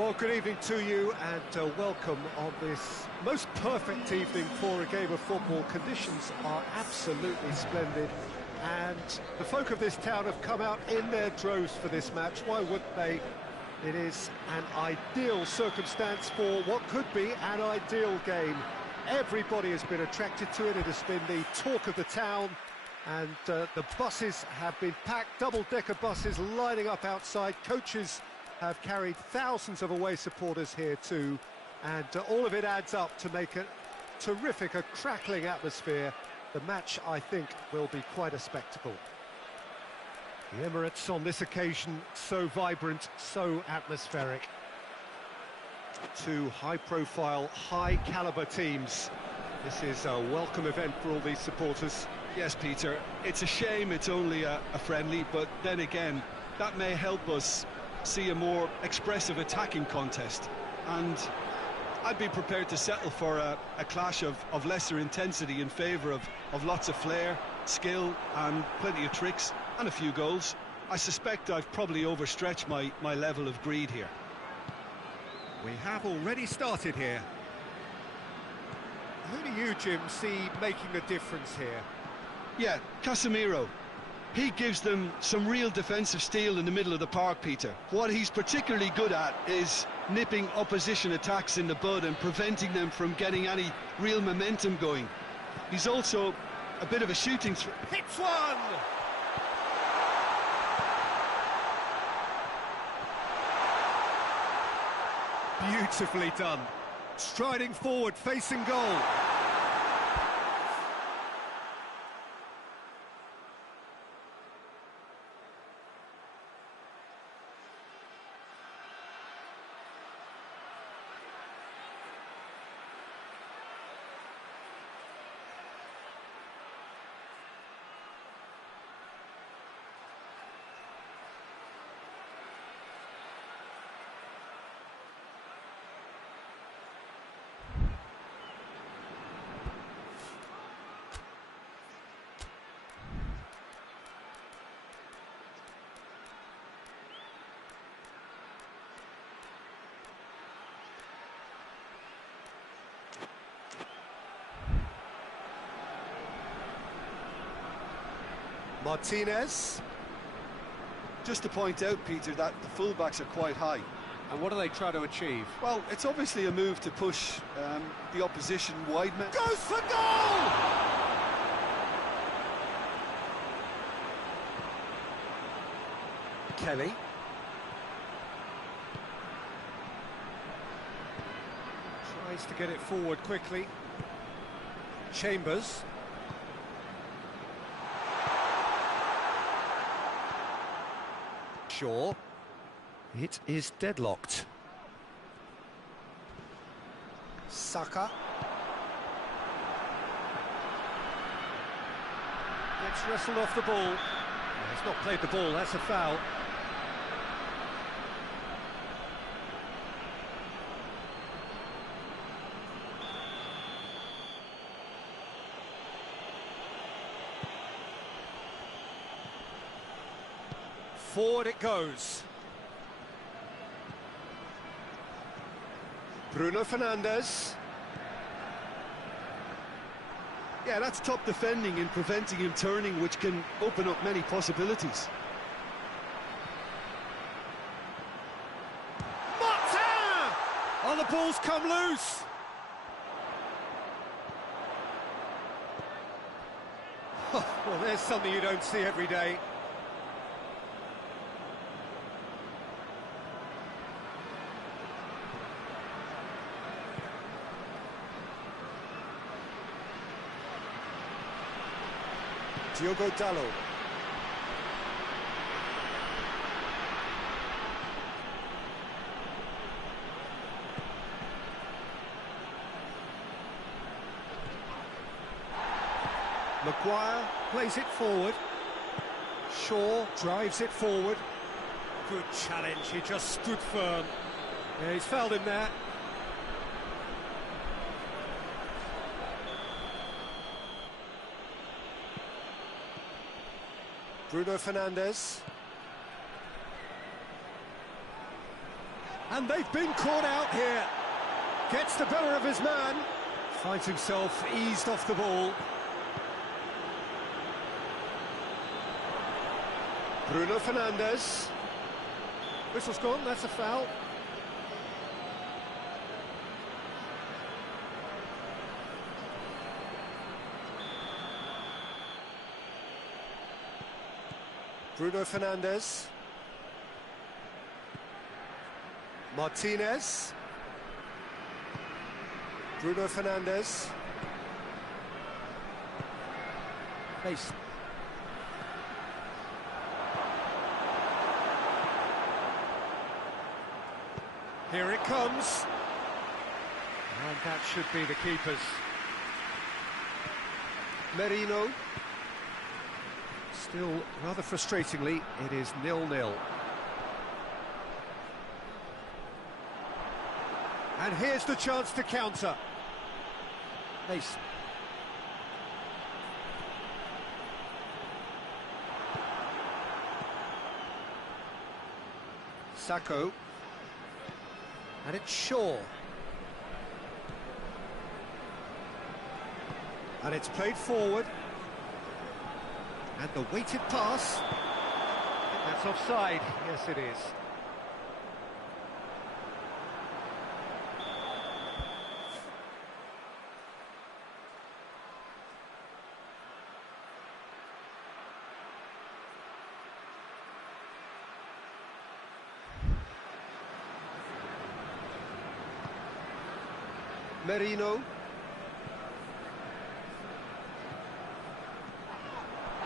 Well, good evening to you and welcome on this most perfect evening for a game of football. Conditions are absolutely splendid and the folk of this town have come out in their droves for this match. Why wouldn't they? It is an ideal circumstance for what could be an ideal game. Everybody has been attracted to it. It has been the talk of the town, and the buses have been packed, double-decker buses lining up outside. Coaches have carried thousands of away supporters here too, and all of it adds up to make a terrific, a crackling atmosphere. The match, I think, will be quite a spectacle. The Emirates on this occasion, so vibrant, so atmospheric. Two high-profile, high-caliber teams. This is a welcome event for all these supporters. Yes, Peter, it's a shame it's only a friendly, but then again, that may help us see a more expressive attacking contest. And I'd be prepared to settle for a clash of lesser intensity in favour of lots of flair, skill, and plenty of tricks, and a few goals. I suspect I've probably overstretched my level of greed here. We have already started here. Who do you, Jim, see making a difference here? Yeah, Casemiro. He gives them some real defensive steel in the middle of the park, Peter. What he's particularly good at is nipping opposition attacks in the bud and preventing them from getting any real momentum going. He's also a bit of a shooting threat. Hits one! Beautifully done. Striding forward, facing goal. Martinez. Just to point out, Peter, that the fullbacks are quite high. And what do they try to achieve? Well, it's obviously a move to push the opposition wide. Goes for goal! Kelly. Tries to get it forward quickly. Chambers. Shaw. It is deadlocked. Saka. Gets wrestled off the ball. He's not played the ball, that's a foul. Forward it goes. Bruno Fernandes. Yeah, that's top defending and preventing him turning, which can open up many possibilities. Martin! Oh, the ball's come loose. Well, there's something you don't see every day. Diogo Dalot. Maguire plays it forward. Shaw drives it forward. Good challenge, he just stood firm. Yeah, he's fouled him there. Bruno Fernandes. And they've been caught out here. Gets the better of his man. Finds himself eased off the ball. Bruno Fernandes. Whistle's gone, that's a foul. Bruno Fernandes. Martinez. Bruno Fernandes. Pace. Here it comes. And that should be the keeper's. Merino. Still, rather frustratingly, it is 0-0. And here's the chance to counter. Ace. Sacco. And it's Shaw. And it's played forward. And the weighted pass. That's offside. Yes, it is. Merino.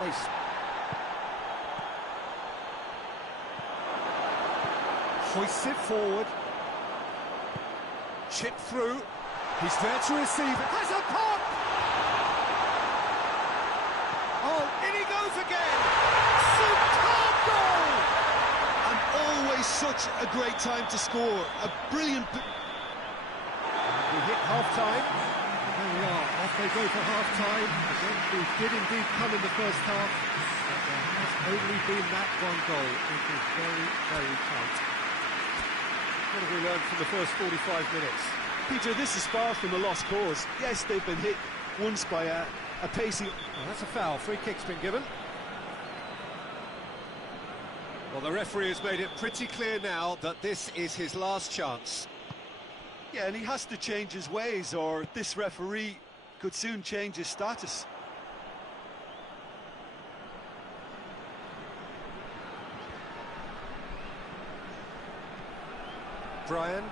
Nice. Hoists it forward. Chip through. He's there to receive it. Has a pop! Oh, in he goes again! Superb goal! And always such a great time to score. A brilliant... We hit half-time. There we are, off they go for half-time. We did indeed come in the first half, but there has only been that one goal. It is very, very tight. What have we learned from the first 45 minutes? Peter, this is far from a lost cause. Yes, they've been hit once by a pacey... Well, that's a foul. Free kick's been given. Well, the referee has made it pretty clear now that this is his last chance. Yeah, and he has to change his ways, or this referee could soon change his status. Brian.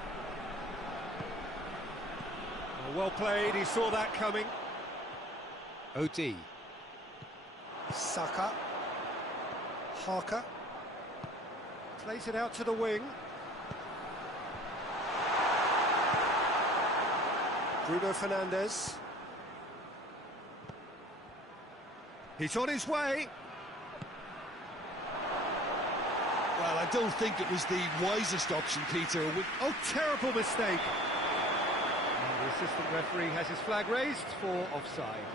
Well played, he saw that coming. OD. Saka. Harker. Plays it out to the wing. Bruno Fernandes. He's on his way. Well, I don't think it was the wisest option, Peter. Oh, terrible mistake. And the assistant referee has his flag raised for offside.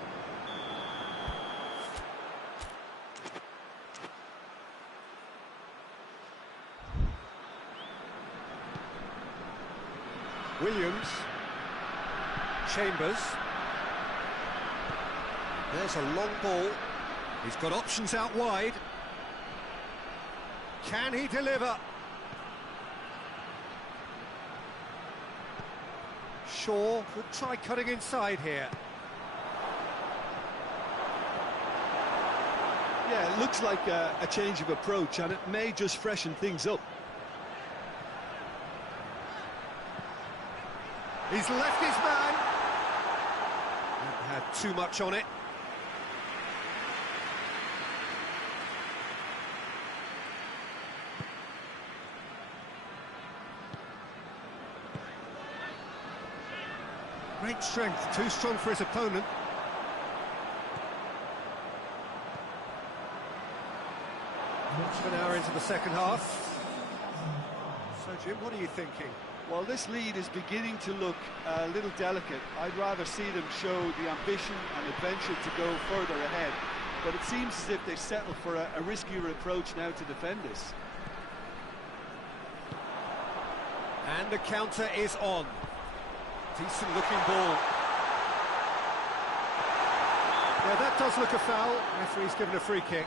Williams. Chambers. There's a long ball. He's got options out wide. Can he deliver? Shaw could try cutting inside here. Yeah, it looks like a change of approach, and it may just freshen things up. He's left his man. Had too much on it. Great strength, too strong for his opponent. Much of an hour into the second half. So, Jim, what are you thinking? Well, this lead is beginning to look a little delicate. I'd rather see them show the ambition and adventure to go further ahead. But it seems as if they settle for a riskier approach now to defend this. And the counter is on. Decent looking ball. Yeah, that does look a foul. Referee's given a free kick.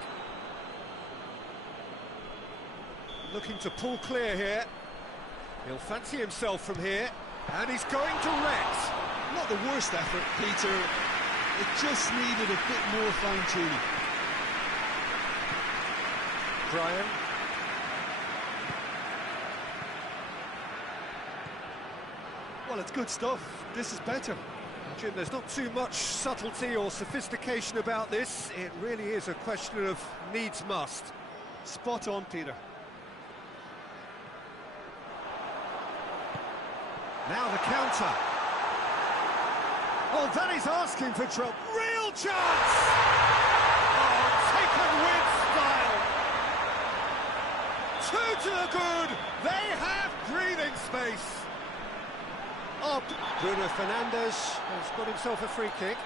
Looking to pull clear here. He'll fancy himself from here. And he's going direct. Not the worst effort, Peter. It just needed a bit more fine-tuning. Brian. Well, it's good stuff. This is better. Jim, there's not too much subtlety or sophistication about this. It really is a question of needs must. Spot on, Peter. Now the counter. Oh, that is asking for trouble. Real chance! Oh, taken with style. Two to the good. They have breathing space. Oh, Bruno Fernandes has got himself a free kick.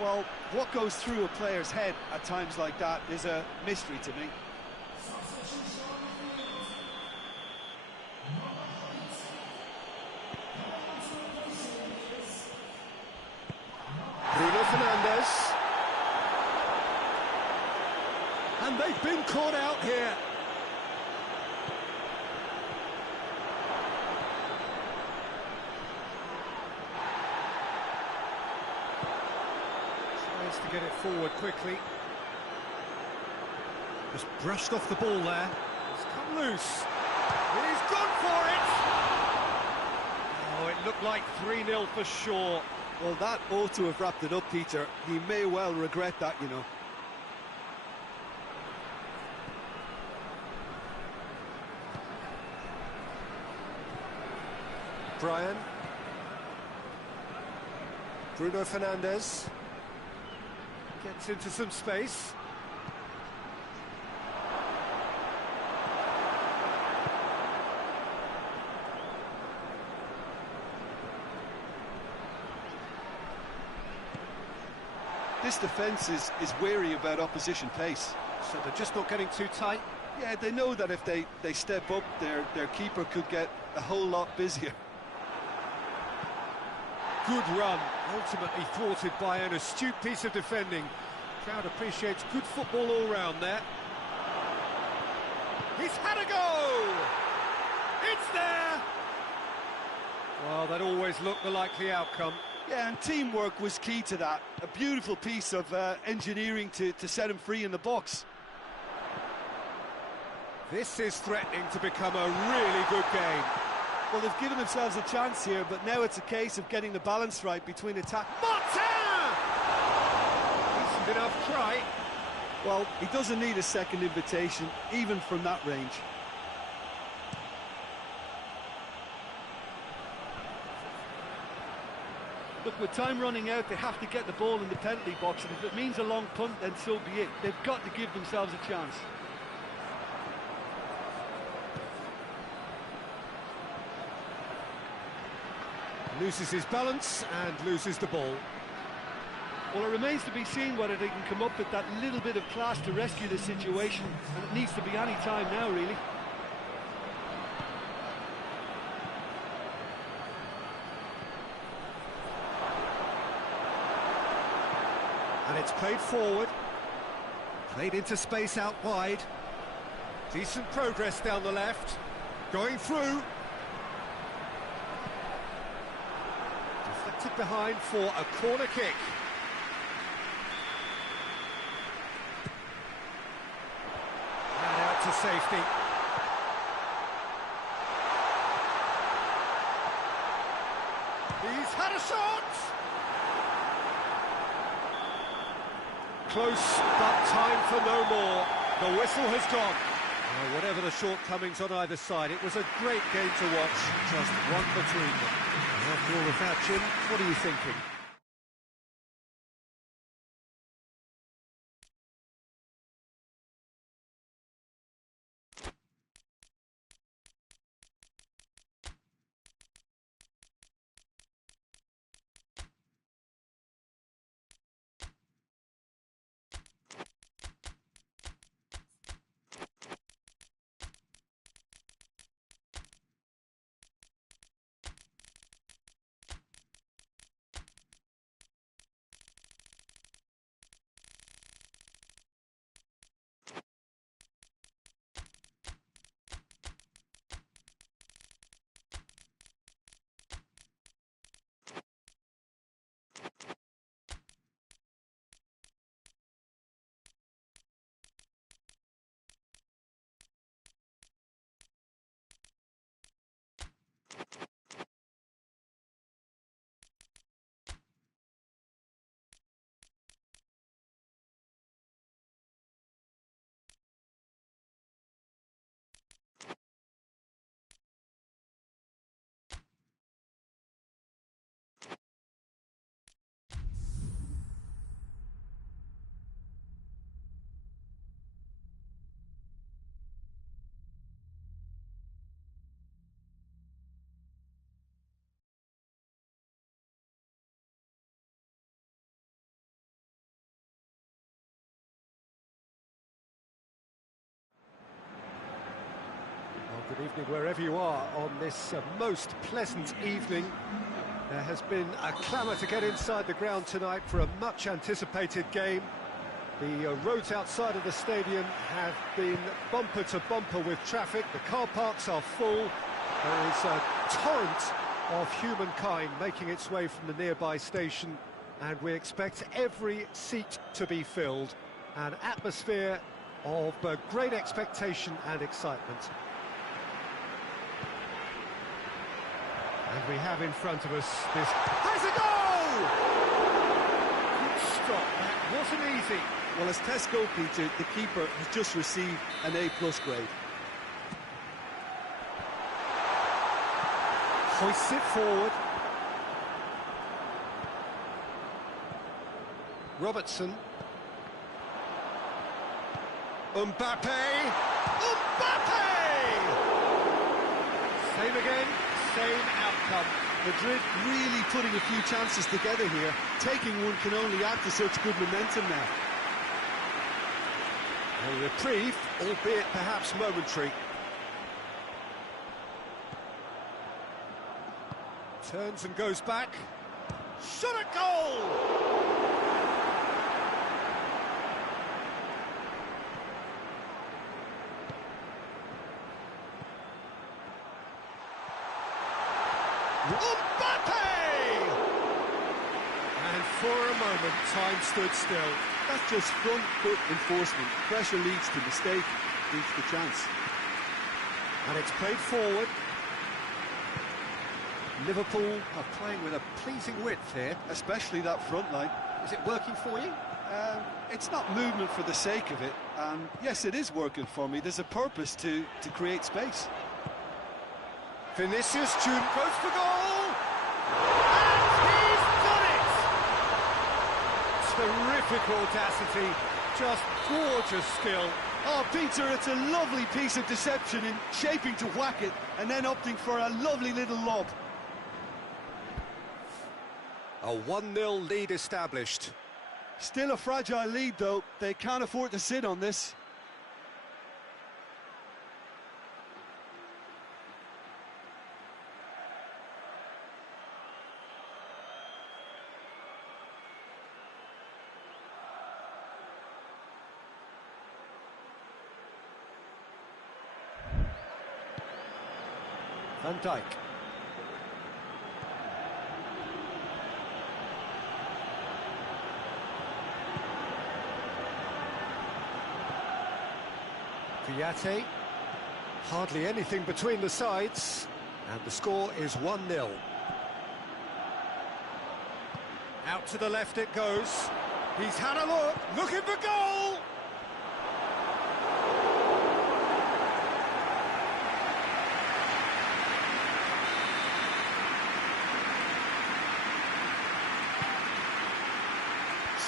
Well, what goes through a player's head at times like that is a mystery to me. Bruno Fernandes. And they've been caught out here. Tries to get it forward quickly. Just brushed off the ball there. It's come loose. He's gone for it! Oh, it looked like 3-0 for sure. Well, that ought to have wrapped it up, Peter. He may well regret that, you know. Brian. Bruno Fernandes. Gets into some space. This defence is wary about opposition pace. So they're just not getting too tight. Yeah, they know that if they step up, their keeper could get a whole lot busier. Good run, ultimately thwarted by an astute piece of defending. Crowd appreciates good football all round there. He's had a go! It's there! Well, that always looked the likely outcome. Yeah, and teamwork was key to that. A beautiful piece of engineering to set him free in the box. This is threatening to become a really good game. Well, they've given themselves a chance here, but now it's a case of getting the balance right between attack. Martin! Decent enough try. Well, he doesn't need a second invitation, even from that range. Look, with time running out, they have to get the ball in the penalty box, and if it means a long punt, then so be it. They've got to give themselves a chance. Loses his balance and loses the ball. Well, it remains to be seen whether they can come up with that little bit of class to rescue the situation, and it needs to be any time now, really. And it's played forward. Played into space out wide. Decent progress down the left. Going through. Deflected behind for a corner kick. And out to safety. He's had a shot! Close, but time for no more. The whistle has gone. Well, whatever the shortcomings on either side, it was a great game to watch, just one between them. After all of that, Jim, what are you thinking? Good evening wherever you are on this most pleasant evening. There has been a clamour to get inside the ground tonight for a much-anticipated game. The roads outside of the stadium have been bumper to bumper with traffic. The car parks are full. There is a torrent of humankind making its way from the nearby station, and we expect every seat to be filled. An atmosphere of great expectation and excitement. And we have in front of us this... Has a goal! Good stop, that wasn't easy. Well, as test goalkeeper, the keeper has just received an A+ grade. Hoists it forward. Robertson. Mbappe! Mbappe! Same again, same outcome. Madrid really putting a few chances together here. Taking one can only add to such good momentum now. A reprieve, albeit perhaps momentary. Turns and goes back. Shot a goal! Mbappe! And for a moment, time stood still. That's just front foot enforcement. Pressure leads to mistake, leads to chance. And it's played forward. Liverpool are playing with a pleasing width here. Especially that front line. Is it working for you? It's not movement for the sake of it. And yes, it is working for me. There's a purpose to create space. Vinicius Junior goes for goal! And he's done it! Terrific audacity, just gorgeous skill. Oh, Peter, it's a lovely piece of deception in shaping to whack it and then opting for a lovely little lob. A 1-0 lead established. Still a fragile lead, though. They can't afford to sit on this. Van Dijk. Piatti. Hardly anything between the sides, and the score is 1-0. Out to the left it goes. He's had a look, looking for goal!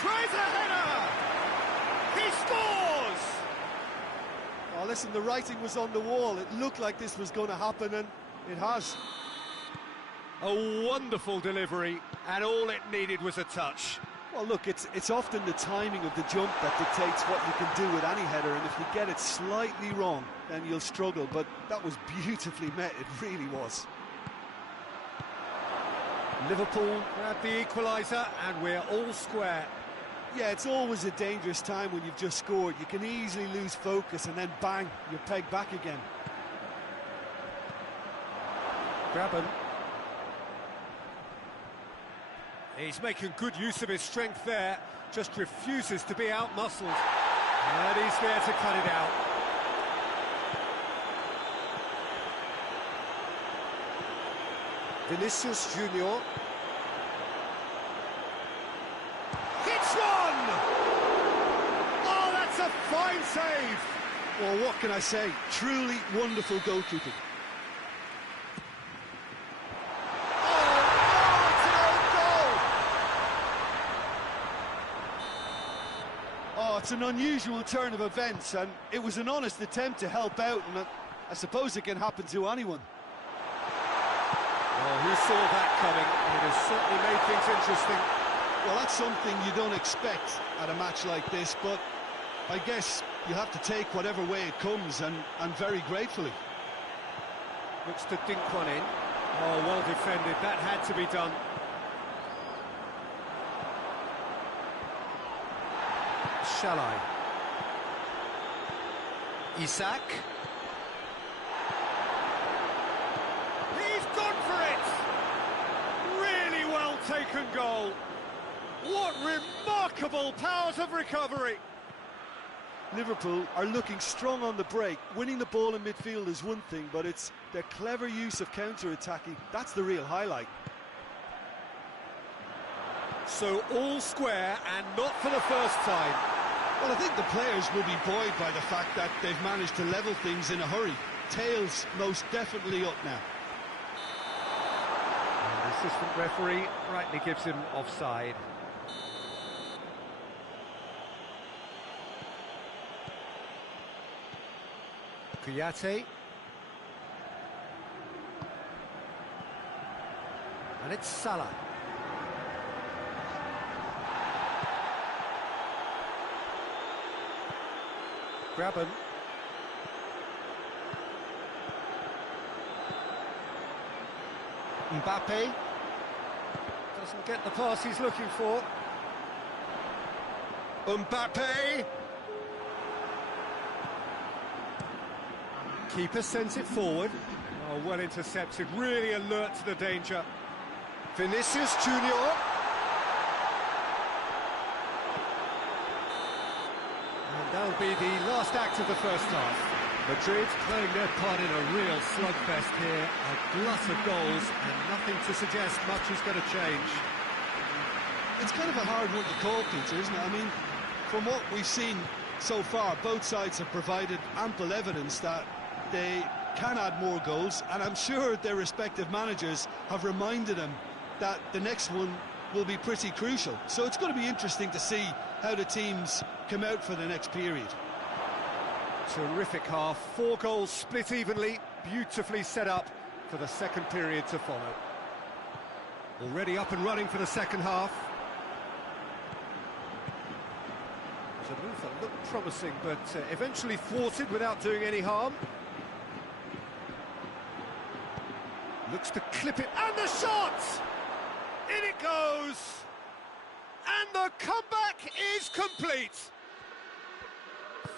Tries a header! He scores! Oh, listen, the writing was on the wall. It looked like this was going to happen, and it has. A wonderful delivery, and all it needed was a touch. Well, look, it's often the timing of the jump that dictates what you can do with any header, and if you get it slightly wrong, then you'll struggle, but that was beautifully met, it really was. Liverpool grab the equaliser, and we're all square. Yeah, it's always a dangerous time when you've just scored. You can easily lose focus and then bang, you're pegged back again. Graben. He's making good use of his strength there, just refuses to be out-muscled. And he's there to cut it out. Vinicius Junior. Hits one! Oh, that's a fine save! Well, what can I say? Truly wonderful goalkeeping. Oh, it's an unusual turn of events, and it was an honest attempt to help out, and I suppose it can happen to anyone. Oh, who saw that coming? It has certainly made things interesting. Well, that's something you don't expect at a match like this, but I guess you have to take whatever way it comes, and very gratefully. Looks to dink one in. Oh, well defended. That had to be done. Shalai. Isak. He's gone for it! Really well taken goal. What remarkable powers of recovery! Liverpool are looking strong on the break. Winning the ball in midfield is one thing, but it's their clever use of counter-attacking. That's the real highlight. So all square, and not for the first time. Well, I think the players will be buoyed by the fact that they've managed to level things in a hurry. Tails most definitely up now. And the assistant referee rightly gives him offside. Kouyaté. And it's Salah. Graben. Mbappe. Doesn't get the pass he's looking for. Mbappe. Keeper sends it forward. Oh, well intercepted, really alert to the danger. Vinicius Junior. And that'll be the last act of the first half. Madrid playing their part in a real slugfest here. A glut of goals and nothing to suggest much is going to change. It's kind of a hard one to call, Peter, isn't it? I mean, from what we've seen so far, both sides have provided ample evidence that they can add more goals, and I'm sure their respective managers have reminded them that the next one will be pretty crucial. So it's going to be interesting to see how the teams come out for the next period. Terrific half, 4 goals split evenly, beautifully set up for the second period to follow. Already up and running for the second half. It was a move that looked promising, but eventually thwarted without doing any harm. Looks to clip it, and the shot! In it goes! And the comeback is complete!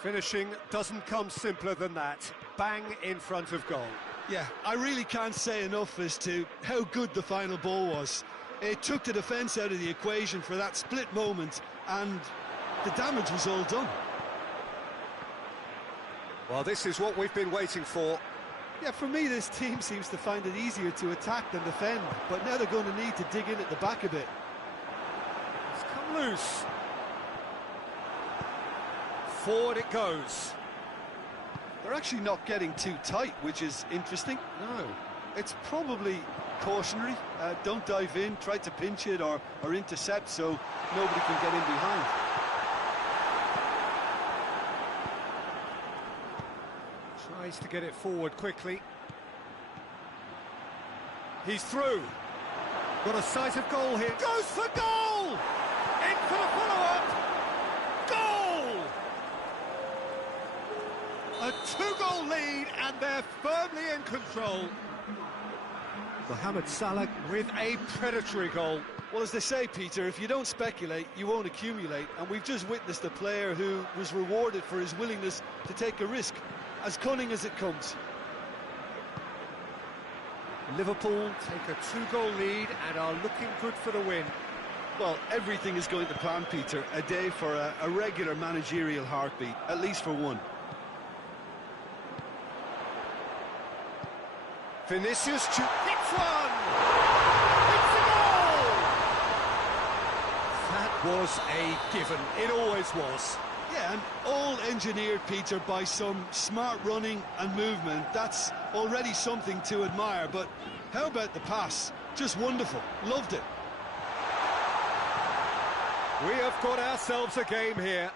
Finishing doesn't come simpler than that. Bang in front of goal. Yeah, I really can't say enough as to how good the final ball was. It took the defence out of the equation for that split moment, and the damage was all done. Well, this is what we've been waiting for. Yeah, for me, this team seems to find it easier to attack than defend, but now they're going to need to dig in at the back a bit. It's come loose. Forward it goes. They're actually not getting too tight, which is interesting. No. It's probably cautionary. Don't dive in, try to pinch it or intercept so nobody can get in behind. Tries to get it forward quickly. He's through. Got a sight of goal here. Goes for goal! In for the follow-up. Goal! A 2-goal lead, and they're firmly in control. Mohamed Salah with a predatory goal. Well, as they say, Peter, if you don't speculate, you won't accumulate. And we've just witnessed a player who was rewarded for his willingness to take a risk. As cunning as it comes. Liverpool take a 2-goal lead and are looking good for the win. Well, everything is going to plan, Peter. A day for a regular managerial heartbeat, at least for one. Vinicius hits one! It's a goal! That was a given. It always was. Yeah, and all engineered, Peter, by some smart running and movement. That's already something to admire, but how about the pass? Just wonderful. Loved it. We have got ourselves a game here.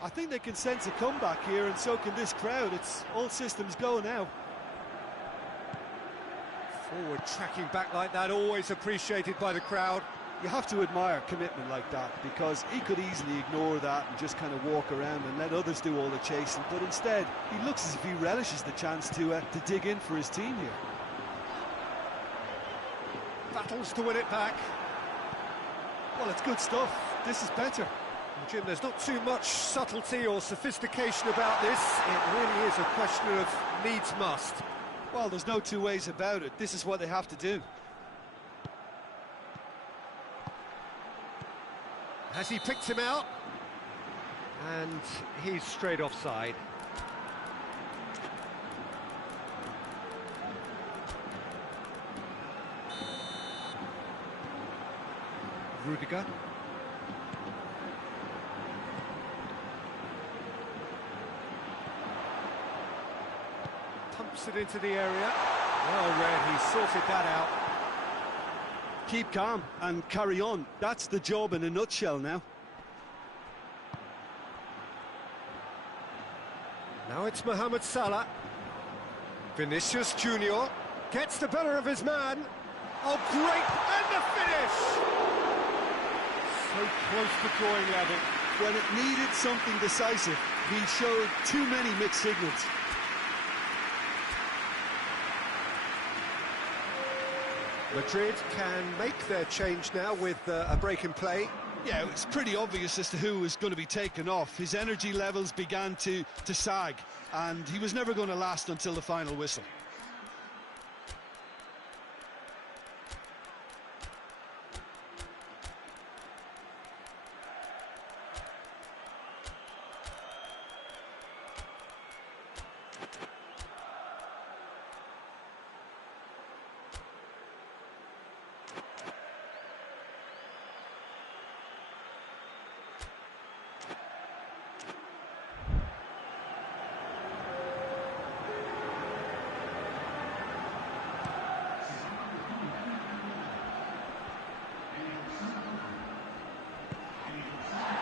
I think they can sense a comeback here, and so can this crowd. It's all systems go now. Forward tracking back like that, always appreciated by the crowd. You have to admire commitment like that, because he could easily ignore that and just kind of walk around and let others do all the chasing, but instead he looks as if he relishes the chance to dig in for his team here. battles to win it back. Well, it's good stuff. This is better. Well, Jim, there's not too much subtlety or sophistication about this. It really is a question of needs must. Well, there's no two ways about it. This is what they have to do. Has he picked him out? And he's straight offside. Rudiger. Pumps it into the area. Well read, he sorted that out. Keep calm and carry on. That's the job in a nutshell now. Now it's Mohamed Salah. Vinicius Junior gets the better of his man. Oh, great! And the finish! So close to drawing level. When it needed something decisive, he showed too many mixed signals. Madrid can make their change now with a break in play. Yeah, it was pretty obvious as to who was going to be taken off. His energy levels began to sag, and he was never going to last until the final whistle.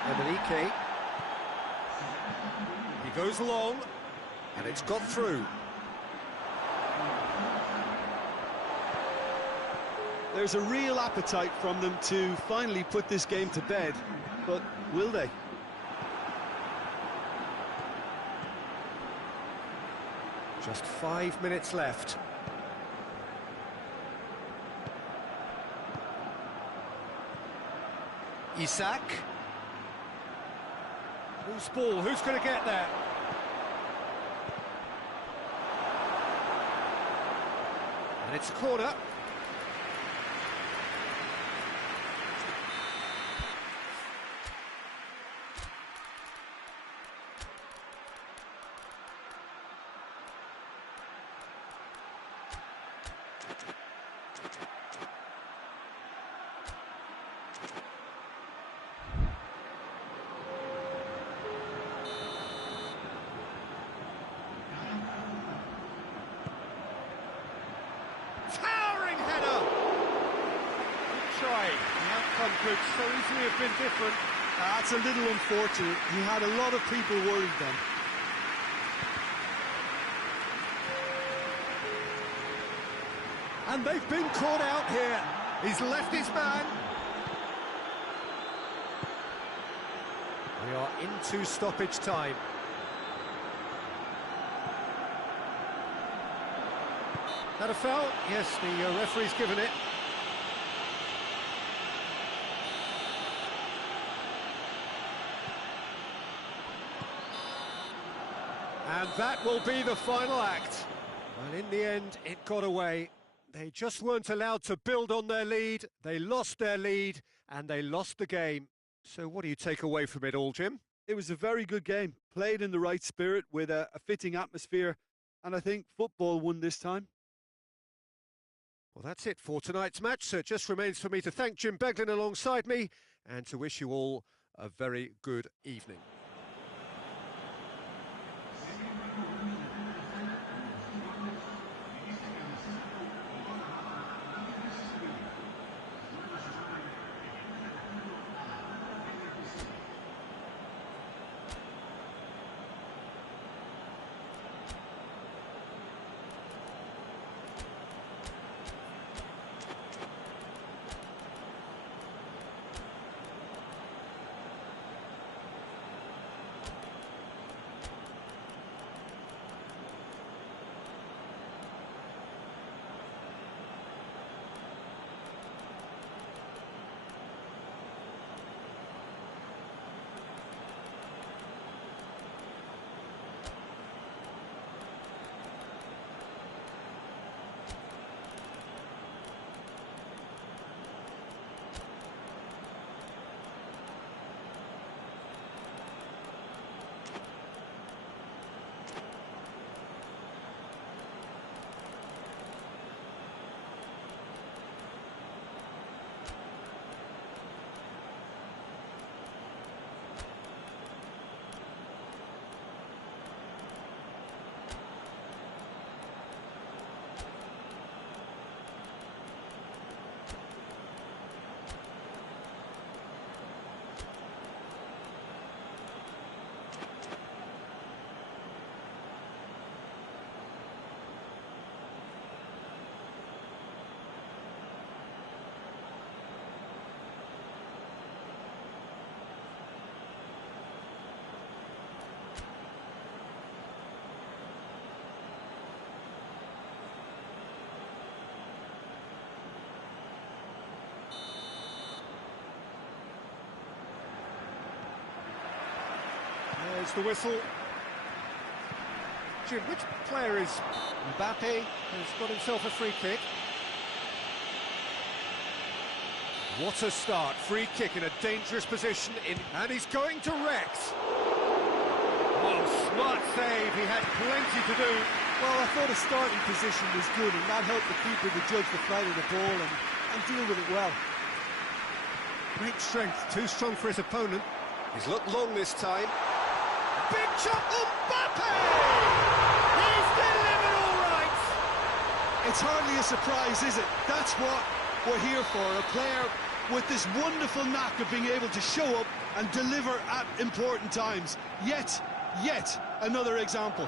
Emelike. He goes long, and it's got through. There's a real appetite from them to finally put this game to bed, but will they? Just 5 minutes left. Isak. Who's ball? Who's going to get there? And it's a corner. Towering header! Good try. The outcome could so easily have been different. That's a little unfortunate. He had a lot of people worried then. And they've been caught out here. He's left his man. We are into stoppage time. That a foul? Yes, the referee's given it. And that will be the final act. Well, in the end, it got away. They just weren't allowed to build on their lead. They lost their lead, and they lost the game. So what do you take away from it all, Jim? It was a very good game, played in the right spirit with a fitting atmosphere, and I think football won this time. Well, that's it for tonight's match, so it just remains for me to thank Jim Beglin alongside me and to wish you all a very good evening. That's the whistle. Jim, which player is Mbappe? Has got himself a free kick. What a start. Free kick in a dangerous position, and he's going to Rex. Oh, smart save. He had plenty to do. Well, I thought his starting position was good, and that helped the keeper to judge the flight of the ball and deal with it well. Great strength, too strong for his opponent. He's looked long this time. Big shot, Mbappe! He's delivered all right! It's hardly a surprise, is it? That's what we're here for, a player with this wonderful knack of being able to show up and deliver at important times. Yet another example.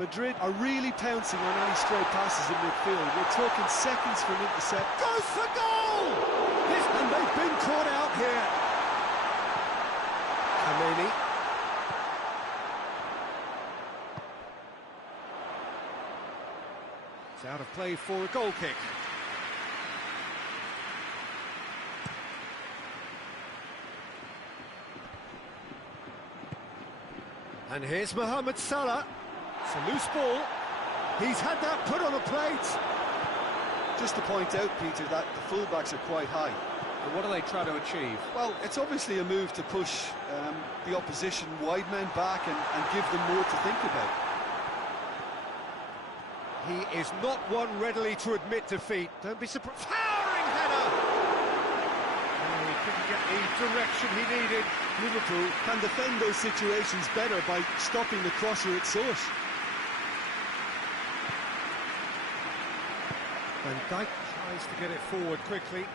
Madrid are really pouncing on any stray passes in midfield. We're talking seconds for an intercept. Goes for goal! And they've been caught out here. Kameni. It's out of play for a goal kick. And here's Mohamed Salah. It's a loose ball. He's had that put on a plate. Just to point out, Peter, that the fullbacks are quite high. And what are they trying to achieve? Well, it's obviously a move to push the opposition wide men back and give them more to think about. He is not one readily to admit defeat. Don't be surprised. Towering header! Oh, he couldn't get the direction he needed. Liverpool can defend those situations better by stopping the crosser at source. Van Dijk tries to get it forward quickly.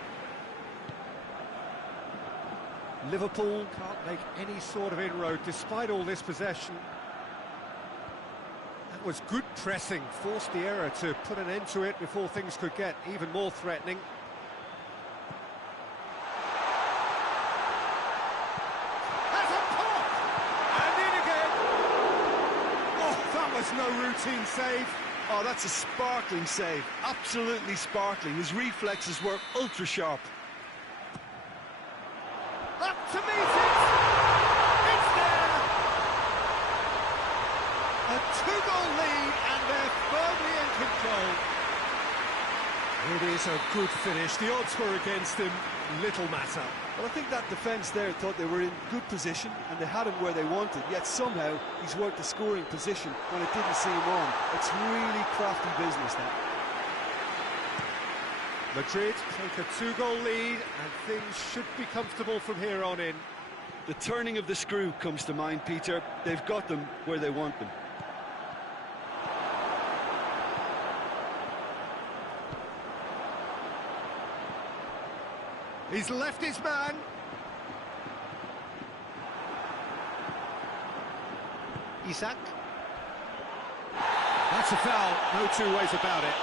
Liverpool can't make any sort of inroad despite all this possession. That was good pressing, forced the error to put an end to it before things could get even more threatening. Has a pop! And in again! Oh, that was no routine save. Oh, that's a sparkling save. Absolutely sparkling. His reflexes were ultra sharp. Up to meet it! It's there! A two-goal lead, and they're firmly in control. It is a good finish. The odds were against him. Little matter. Well, I think that defence there thought they were in good position and they had him where they wanted, yet somehow he's worked the scoring position when it didn't see him on. It's really crafty business now. Madrid take a two-goal lead and things should be comfortable from here on in. The turning of the screw comes to mind, Peter. They've got them where they want them. He's left his man. Isak. That's a foul, no two ways about it.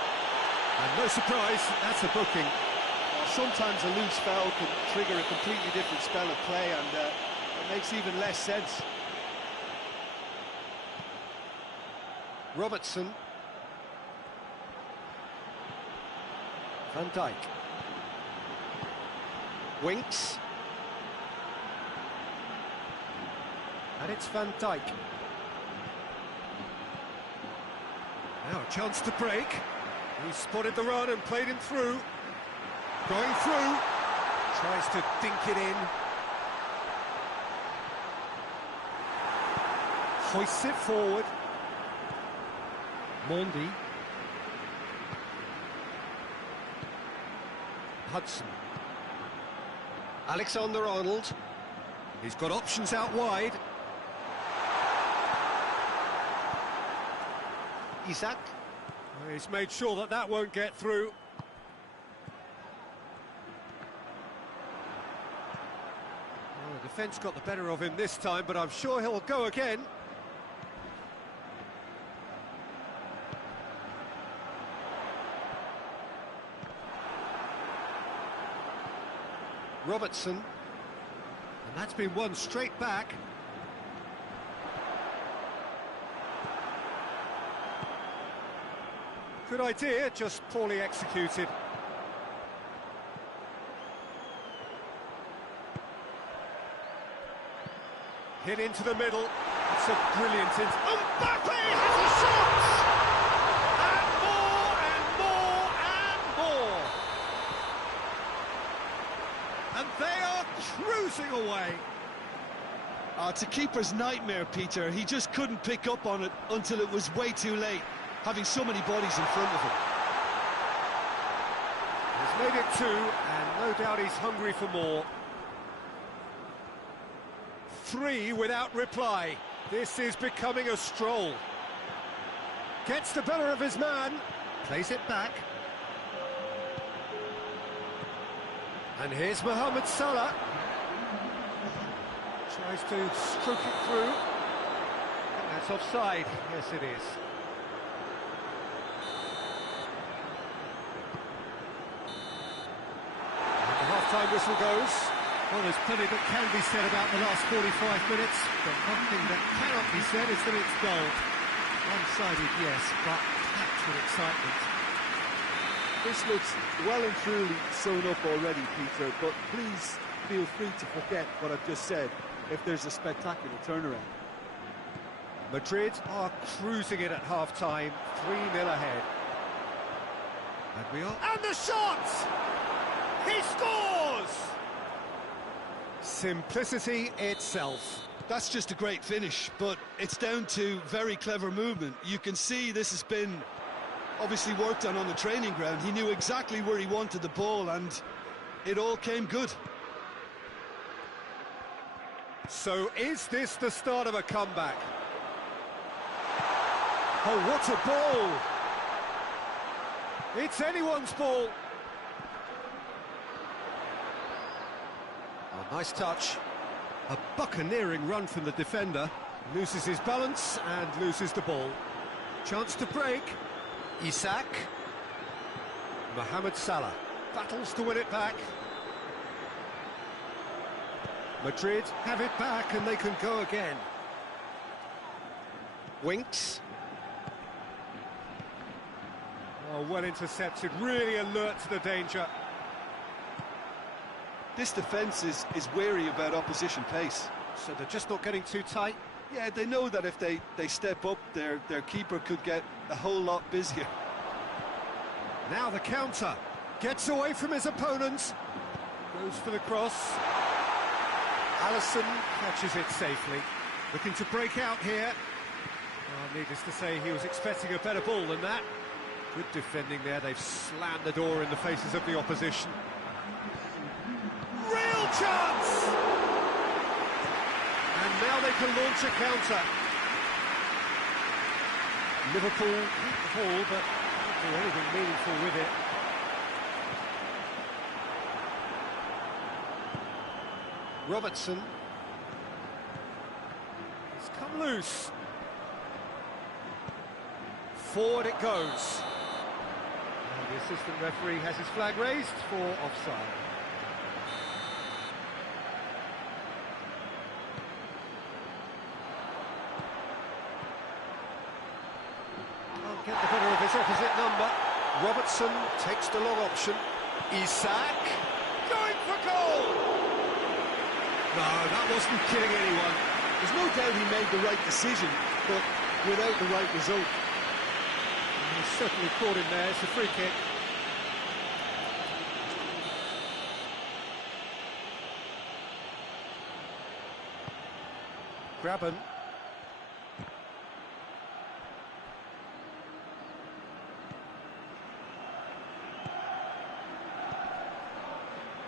And no surprise, that's a booking. Sometimes a loose foul can trigger a completely different spell of play, and it makes even less sense. Robertson. Van Dijk. Winks. And it's Van Dijk. Now a chance to break. He spotted the run and played him through. Going through. Tries to dink it in. Hoists it forward. Mondi. Hudson. Alexander-Arnold. He's got options out wide. Isak. He's made sure that that won't get through. Well, the defence got the better of him this time, but I'm sure he'll go again. Robertson, and that's been won straight back. Good idea, just poorly executed. Hit into the middle. It's a brilliant Mbappe has a shot! And more and more and more. And they are cruising away. It's a keeper's nightmare, Peter. He just couldn't pick up on it until it was way too late, having so many bodies in front of him. He's made it 2, and no doubt he's hungry for more. 3 without reply. This is becoming a stroll. Gets the better of his man. Plays it back. And here's Mohamed Salah. Tries to stroke it through. And that's offside. Yes, it is. And the half-time whistle goes. Well, there's plenty that can be said about the last 45 minutes, but one thing that cannot be said is that it's dull. One-sided, yes, but packed with excitement. This looks well and truly sewn up already, Peter, but please feel free to forget what I've just said if there's a spectacular turnaround. Madrid are cruising it at half-time, 3-0 ahead. And we are... And the shot! He scores! Simplicity itself. That's just a great finish, but it's down to very clever movement. You can see this has been obviously worked on the training ground. He knew exactly where he wanted the ball, and it all came good. So is this the start of a comeback? Oh, what a ball! It's anyone's ball. Oh, nice touch. A buccaneering run from the defender. Loses his balance and loses the ball. Chance to break. Isak. Mohamed Salah battles to win it back. Madrid have it back and they can go again. Winks. Oh, well intercepted, really alert to the danger. This defence is wary about opposition pace. So they're just not getting too tight? Yeah, they know that if they step up, their keeper could get a whole lot busier. Now the counter. Gets away from his opponents. Goes for the cross. Alisson catches it safely. Looking to break out here. Oh, needless to say, he was expecting a better ball than that. Good defending there. They've slammed the door in the faces of the opposition. Real chance! And now they can launch a counter. Liverpool keep the ball, but don't do anything meaningful with it. Robertson. It's come loose. Forward it goes. And the assistant referee has his flag raised for offside. Can't get the better of his opposite number. Robertson takes the long option. Isak going for goal! No, that wasn't kidding anyone. There's no doubt he made the right decision, but without the right result. He's certainly caught him there. It's a free kick. Graben.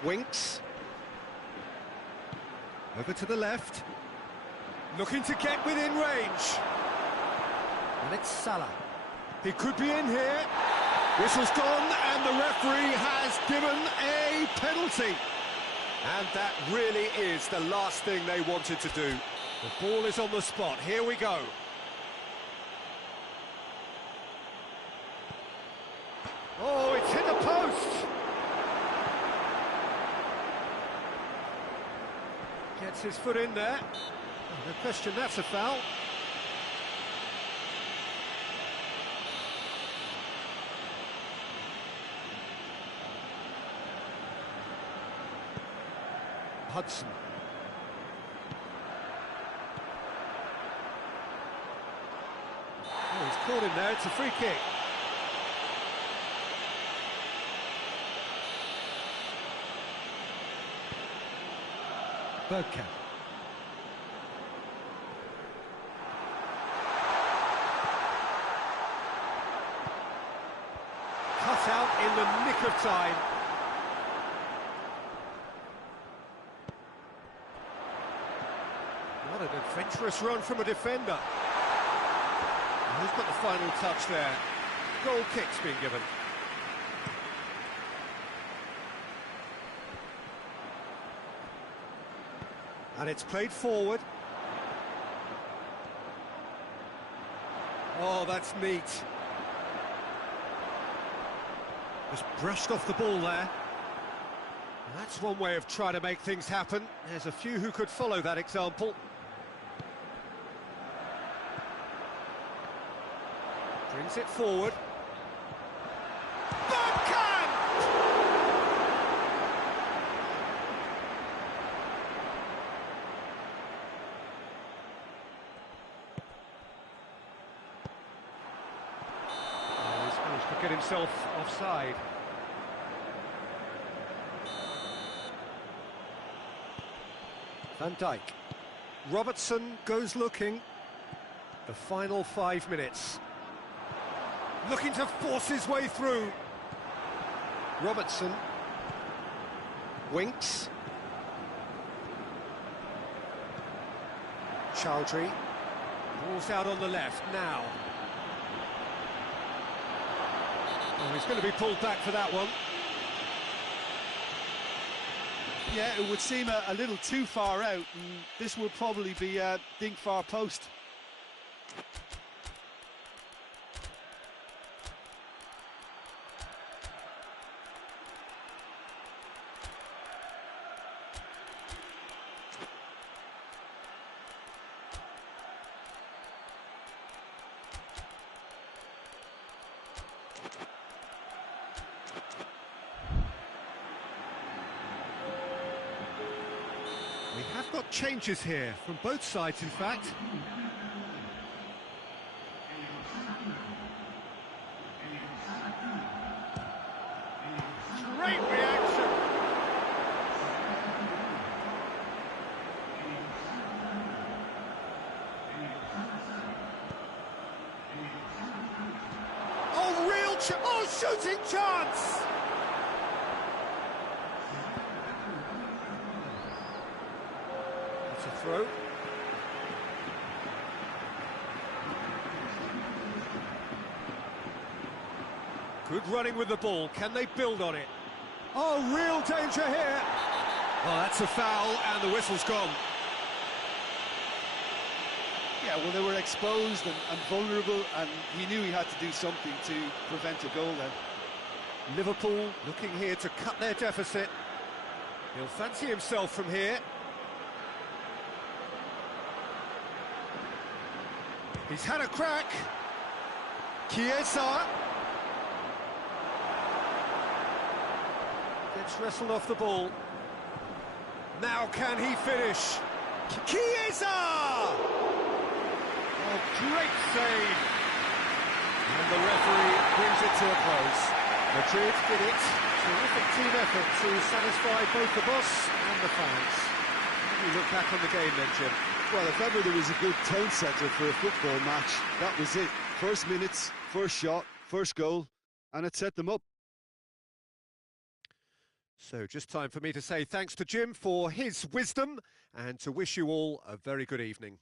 Winks. Over to the left. Looking to get within range. And it's Salah. He could be in here. Whistle's gone and the referee has given a penalty. And that really is the last thing they wanted to do. The ball is on the spot. Here we go. Oh, it's hit the post. Gets his foot in there. Oh, no question, that's a foul. Hudson. caught him there, it's a free kick. Bergkamp. Cut out in the nick of time. What an adventurous run from a defender. Who's got the final touch there? Goal kick's been given. And it's played forward. Oh, that's neat. Just brushed off the ball there. And that's one way of trying to make things happen. There's a few who could follow that example. Brings it forward. Bergkamp! Oh, he's managed to get himself offside. Van Dijk. Robertson goes looking. The final 5 minutes. Looking to force his way through. Robertson. Winks. Chowdhury. Ball's out on the left now. Oh, he's going to be pulled back for that one. Yeah, it would seem a little too far out, and this will probably be a dink far post. We have got changes here, from both sides in fact. Great reaction! Oh, real shooting chance! It's a throw. Good running with the ball. Can they build on it? Oh, real danger here. Oh, that's a foul, and the whistle's gone. Yeah, well, they were exposed and vulnerable, and he knew he had to do something to prevent a goal then. Liverpool looking here to cut their deficit. He'll fancy himself from here. He's had a crack. Chiesa. Gets wrestled off the ball. Now can he finish? Chiesa! Oh, great save. And the referee brings it to a close. Madrid did it. Terrific team effort to satisfy both the boss and the fans. How do you look back on the game then, Jim? Well, if ever there was a good tone setter for a football match, that was it. First minutes, first shot, first goal, and it set them up. So just time for me to say thanks to Jim for his wisdom and to wish you all a very good evening.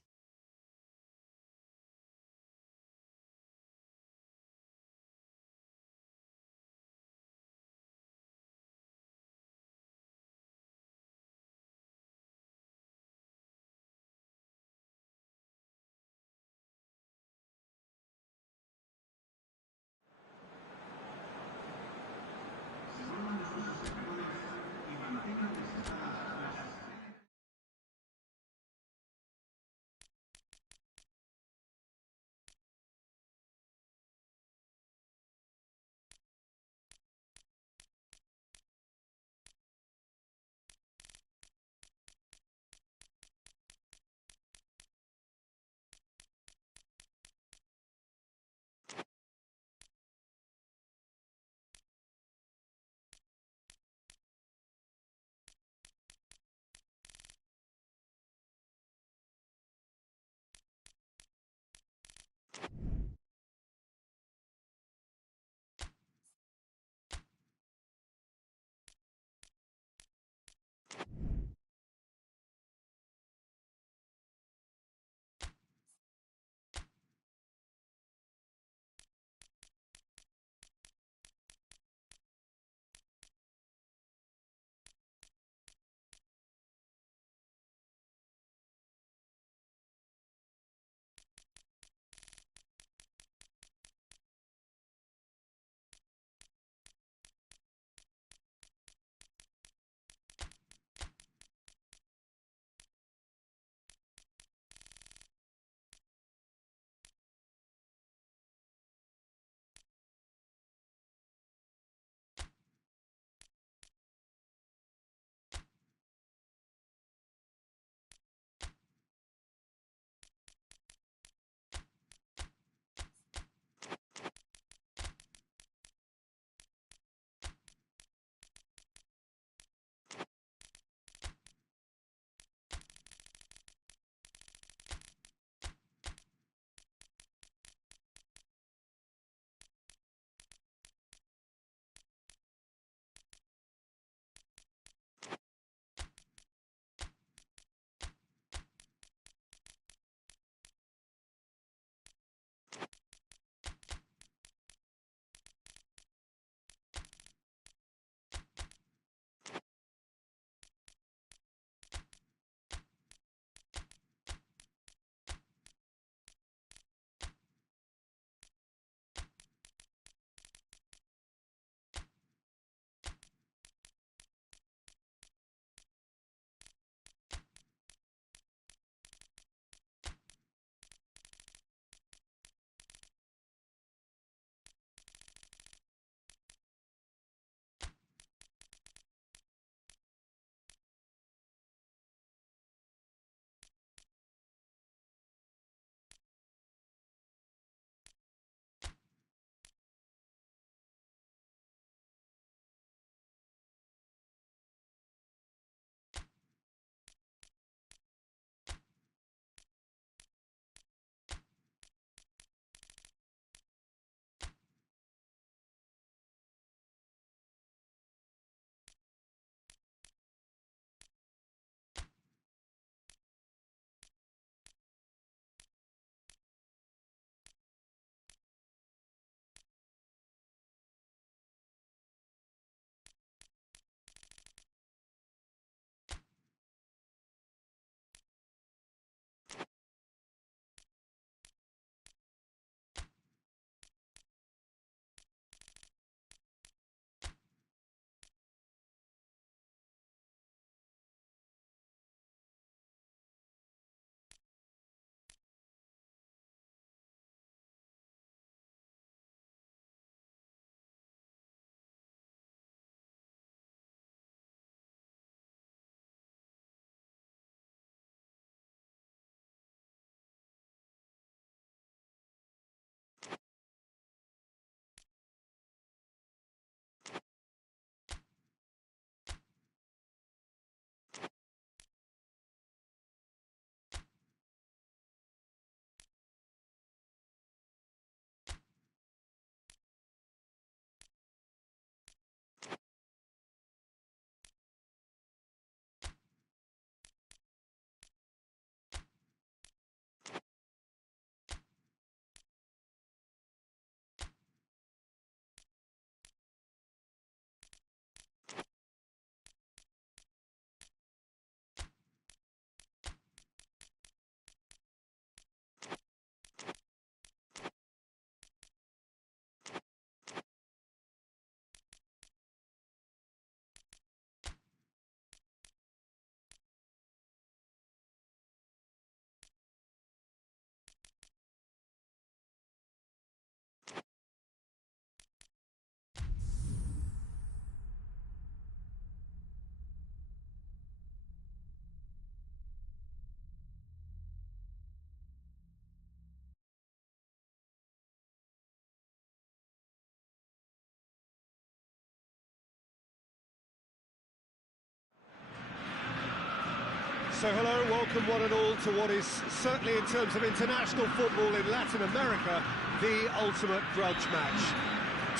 So hello, welcome one and all to what is certainly in terms of international football in Latin America, the ultimate grudge match.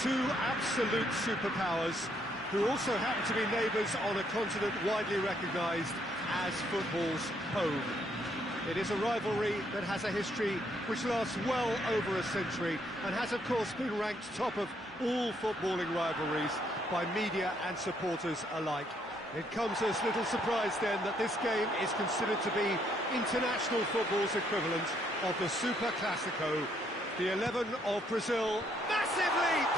Two absolute superpowers who also happen to be neighbours on a continent widely recognised as football's home. It is a rivalry that has a history which lasts well over a century and has of course been ranked top of all footballing rivalries by media and supporters alike. It comes as little surprise then that this game is considered to be international football's equivalent of the Super Classico. The 11 of Brazil, massive leap!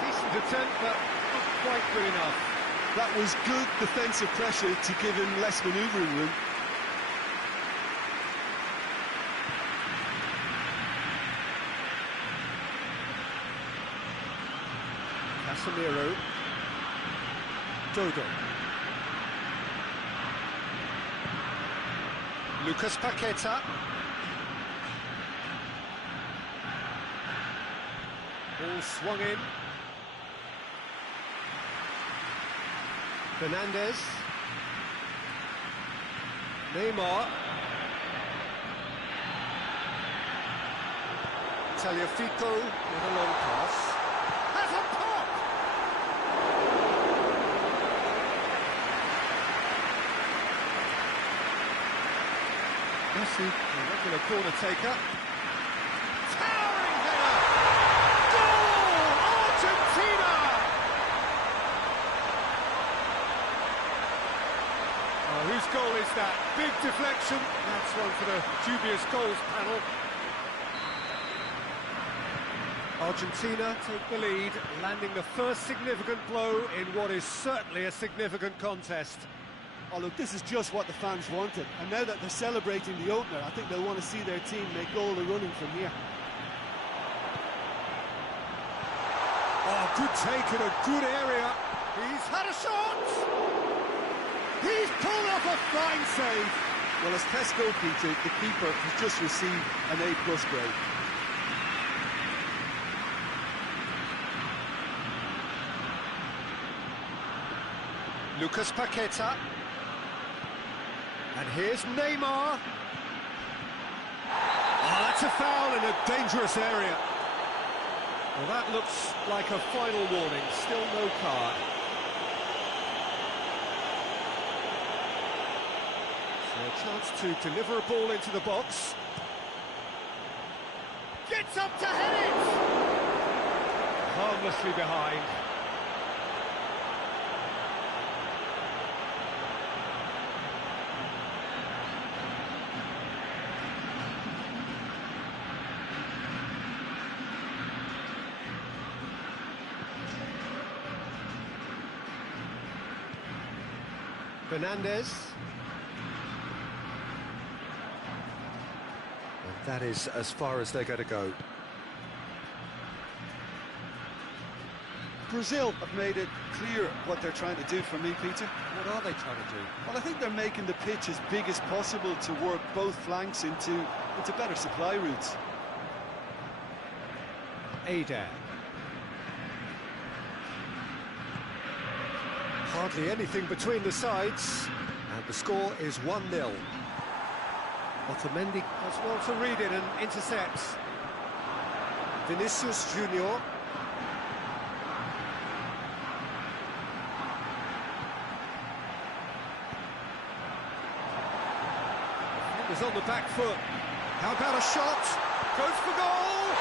Decent attempt, but not quite good enough. That was good defensive pressure to give him less manoeuvring room. Casemiro. Dodo. Lucas Paqueta. Ball swung in. Fernandez. Neymar. Tagliafico with a long pass. Has a pop! Messi, a regular corner taker. Towering header! Goal! Argentina! Oh, whose goal is that? Big deflection. That's one for the dubious goals panel. Argentina take the lead, landing the first significant blow in what is certainly a significant contest. Oh look, this is just what the fans wanted, and now that they're celebrating the opener, I think they'll want to see their team make all the running from here. Oh, good take in a good area. He's had a shot! He's pulled off a fine save. Well, as tests go, Peter, the keeper has just received an A+ grade. Lucas Paqueta. And here's Neymar. Oh, that's a foul in a dangerous area. Well, that looks like a final warning. Still no card. So a chance to deliver a ball into the box. Gets up to head it! Harmlessly behind. Fernandez. And that is as far as they're going to go. Brazil have made it clear what they're trying to do for me, Peter. What are they trying to do? Well, I think they're making the pitch as big as possible to work both flanks into better supply routes. Ada. Hardly anything between the sides, and the score is 1-0. Otamendi does well to read it and intercepts. Vinicius Junior. Is on the back foot. How about a shot? Goes for goal!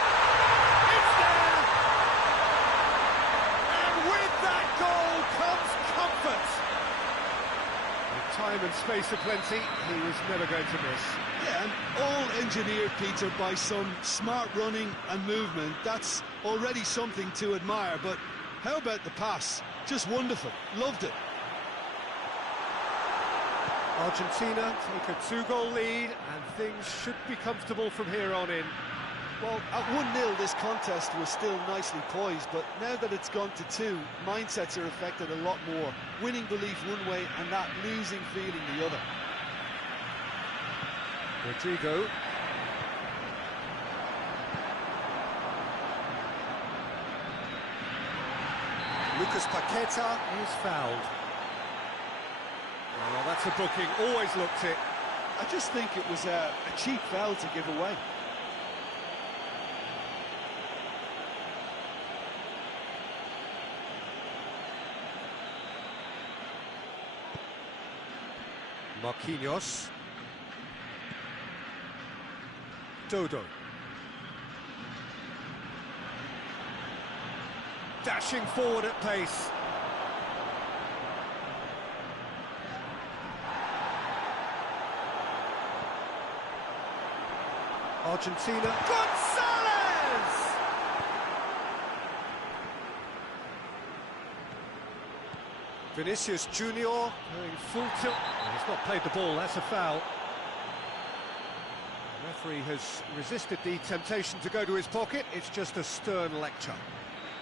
It's there! And with that goal comes comfort. With time and space aplenty, he was never going to miss. Yeah, and all engineered, Peter, by some smart running and movement. That's already something to admire, but how about the pass? Just wonderful. Loved it. Argentina take a 2-goal lead, and things should be comfortable from here on in. Well, at 1-0, this contest was still nicely poised, but now that it's gone to 2, mindsets are affected a lot more. Winning belief one way and that losing feeling the other. Rodrigo. Lucas Paqueta is fouled. Well, that's a booking, always looked it. I just think it was a cheap foul to give away. Marquinhos. Dodo. Dashing forward at pace. Argentina. Gonzalez! Vinicius Junior going full tilt. He's not played the ball, that's a foul. The referee has resisted the temptation to go to his pocket. It's just a stern lecture.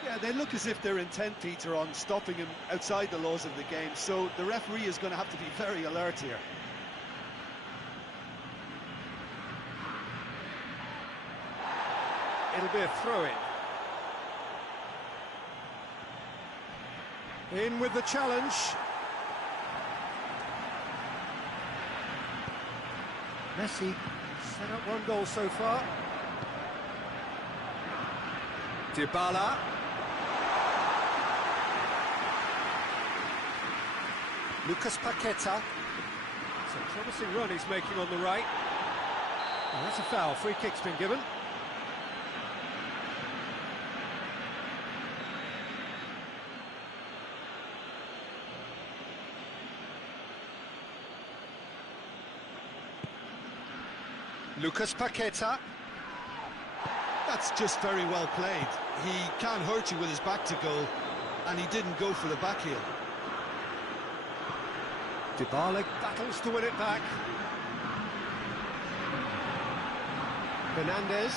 Yeah, they look as if they're intent, Peter, on stopping him outside the laws of the game, so the referee is going to have to be very alert here. It'll be a throw-in. In with the challenge. Messi set up one goal so far. Dybala. Lucas Paqueta. It's a promising run he's making on the right. Oh, that's a foul. Free kick's been given. Lucas Paqueta. That's just very well played. He can't hurt you with his back to goal, and he didn't go for the back heel. Dybala battles to win it back. Fernandez.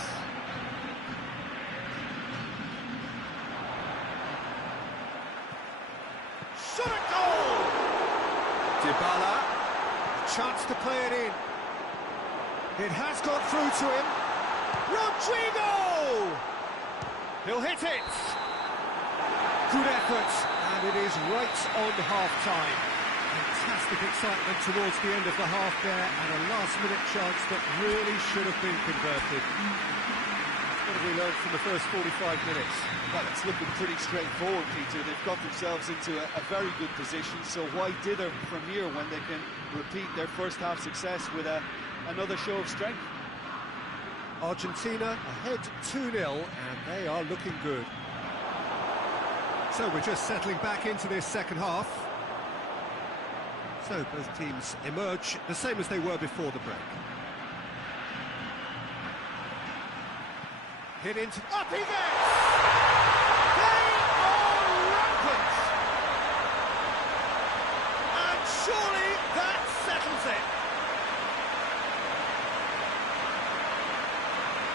Shot at goal! Dybala. A chance to play it in. It has got through to him. Rodrigo! He'll hit it. Good effort, and it is right on half-time. Fantastic excitement towards the end of the half there, and a last-minute chance that really should have been converted. What have we learned from the first 45 minutes? Well, it's looking pretty straightforward, Peter. They've got themselves into a very good position, so why dither from here when they can repeat their first-half success with another show of strength? Argentina ahead 2-0, and they are looking good. So we're just settling back into this second half. So both teams emerge the same as they were before the break. Hit into... Up he gets! They are rampant! And surely that settles it.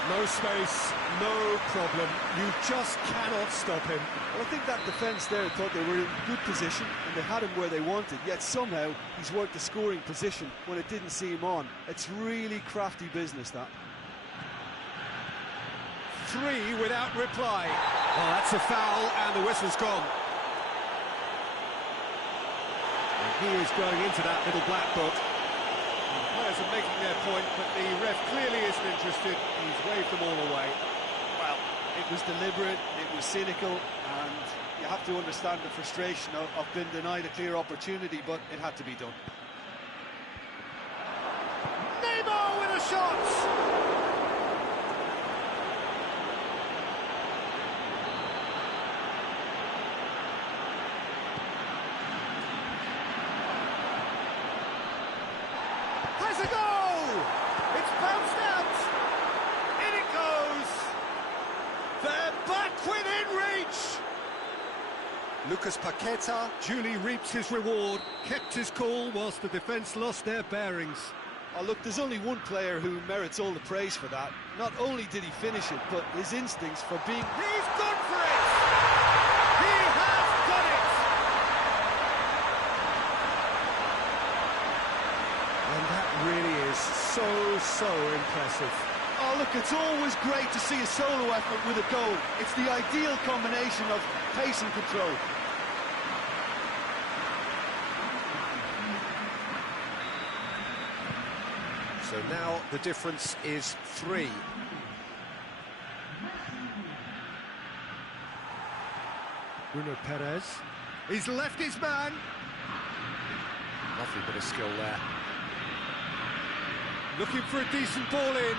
No space, no problem. You just cannot stop him. Well, I think that defence there thought they were in good position and they had him where they wanted, yet somehow he's worked the scoring position when it didn't see him on. It's really crafty business, that. 3 without reply. Well, that's a foul and the whistle's gone. And he is going into that little black book. The players are making their point, but the ref clearly isn't interested. He's waved them all away. Well, it was deliberate, it was cynical, and you have to understand the frustration of being denied a clear opportunity, but it had to be done. Neymar with a shot! Has a goal! It's bounced out! In it goes! They're back within reach! Lucas Paqueta duly reaps his reward, kept his cool whilst the defence lost their bearings. Oh, look, there's only one player who merits all the praise for that. Not only did he finish it, but his instincts for being... He's gone for it! He has done it! And that really is so impressive. Oh, look, it's always great to see a solo effort with a goal. It's the ideal combination of pace and control. So now the difference is 3. Bruno Perez. He's left his man. Lovely bit of skill there. Looking for a decent ball in.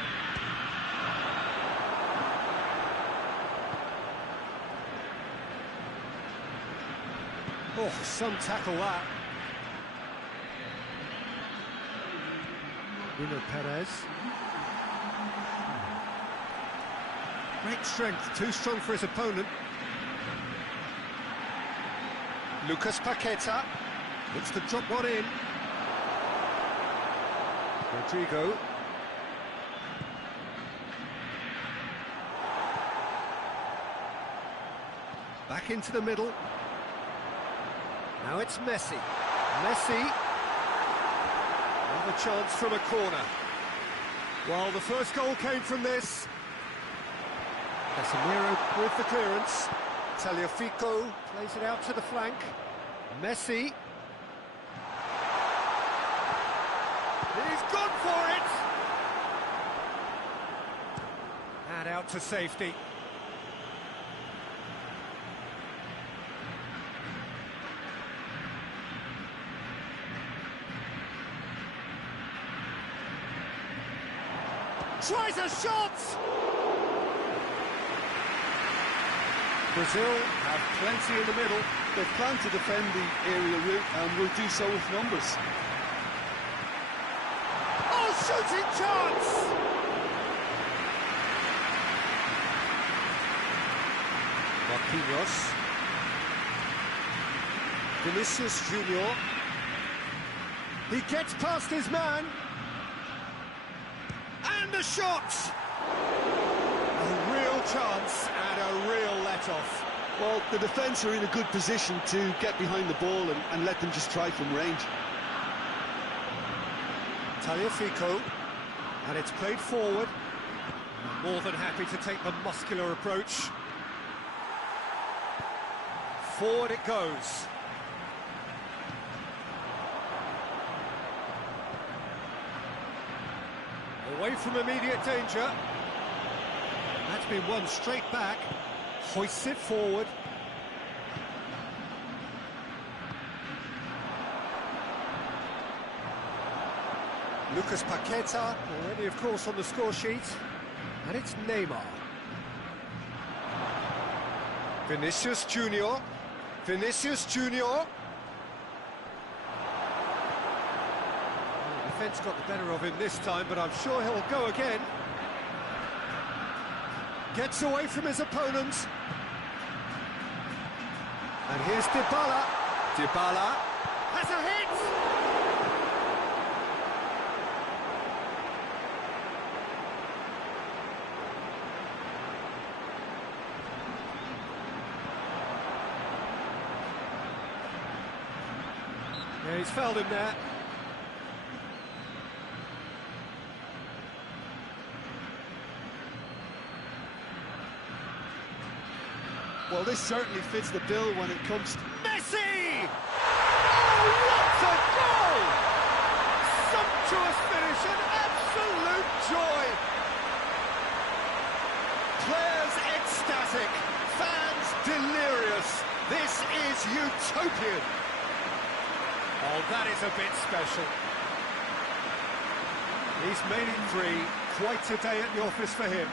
Oh, some tackle that. Bruno Perez. Great strength, too strong for his opponent. Lucas Paqueta looks to drop one in. Rodrigo. Back into the middle. Now it's Messi. Messi. Another chance from a corner. Well, the first goal came from this. Casemiro with the clearance. Tagliafico plays it out to the flank. Messi. He's gone for it! And out to safety. Tries a shot! Brazil have plenty in the middle. They've planned to defend the aerial route and will do so with numbers. Oh, shooting chance! Marquinhos. Vinicius Junior. He gets past his man. And the shot! A real chance and a real let-off. Well, the defence are in a good position to get behind the ball and let them just try from range. Tagliafico, and it's played forward. More than happy to take the muscular approach. Forward it goes. Away from immediate danger. That's been won straight back. Hoists it forward. Lucas Paqueta, already of course on the score sheet. And it's Neymar. Vinicius Junior. Vinicius Junior. Defence got the better of him this time, but I'm sure he'll go again. Gets away from his opponents. And here's Dybala. Dybala has a hit! Yeah, he's fouled him there. Well, this certainly fits the bill when it comes to... Messi! Oh, what a goal! Sumptuous finish, an absolute joy! Players ecstatic, fans delirious. This is utopian. Oh, that is a bit special. He's made it 3. Quite a day at the office for him.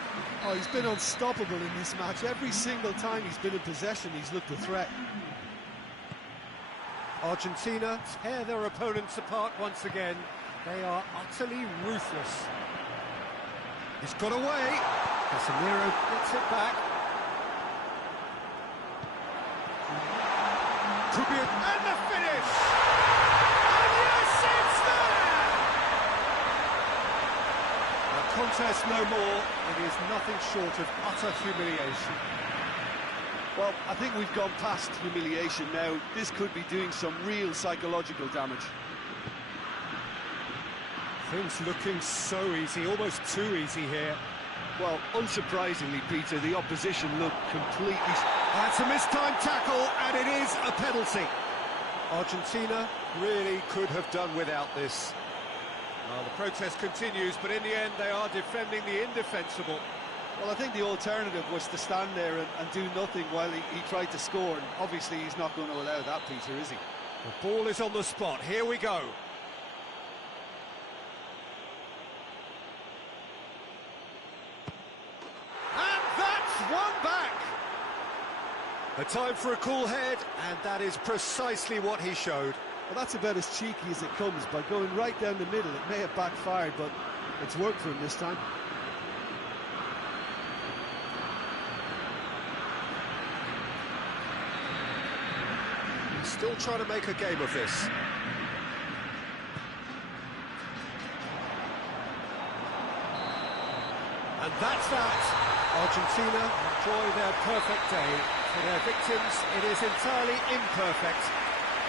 Oh, he's been unstoppable in this match. Every single time he's been in possession, he's looked a threat. Argentina tear their opponents apart once again. They are utterly ruthless. He's got away. Casemiro gets it back. Could be and the finish! And yes, it's there! A contest no more. It is nothing short of utter humiliation. Well, I think we've gone past humiliation now. This could be doing some real psychological damage. Things looking so easy, almost too easy here. Well, unsurprisingly, Peter, the opposition look completely... That's a mistimed tackle, and it is a penalty. Argentina really could have done without this. Well, the protest continues, but in the end they are defending the indefensible. Well, I think the alternative was to stand there and do nothing while he tried to score, and obviously he's not going to allow that, Peter, is he? The ball is on the spot, here we go. And that's one back! A time for a cool head, and that is precisely what he showed. Well, that's about as cheeky as it comes. By going right down the middle, it may have backfired, but it's worked for him this time. He's still trying to make a game of this. And that's that. Argentina enjoy their perfect day. For their victims, it is entirely imperfect.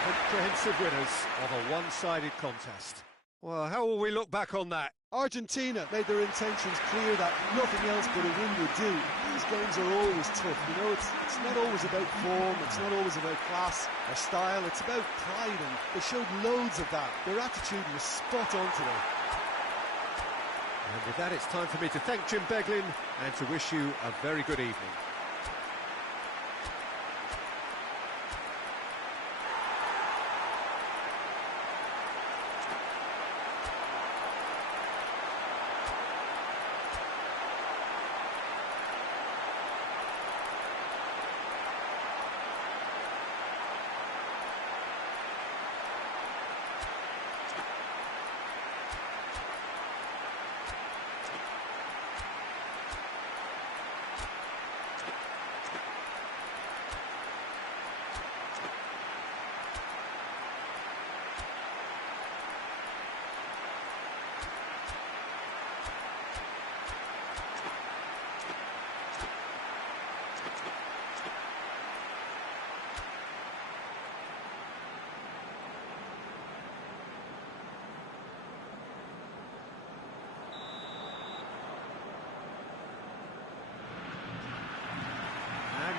Comprehensive winners of a one-sided contest. Well, how will we look back on that? Argentina made their intentions clear that nothing else but a win would do. These games are always tough, you know, it's not always about form, it's not always about class or style, it's about pride, and they showed loads of that. Their attitude was spot on today. And with that, it's time for me to thank Jim Beglin and to wish you a very good evening.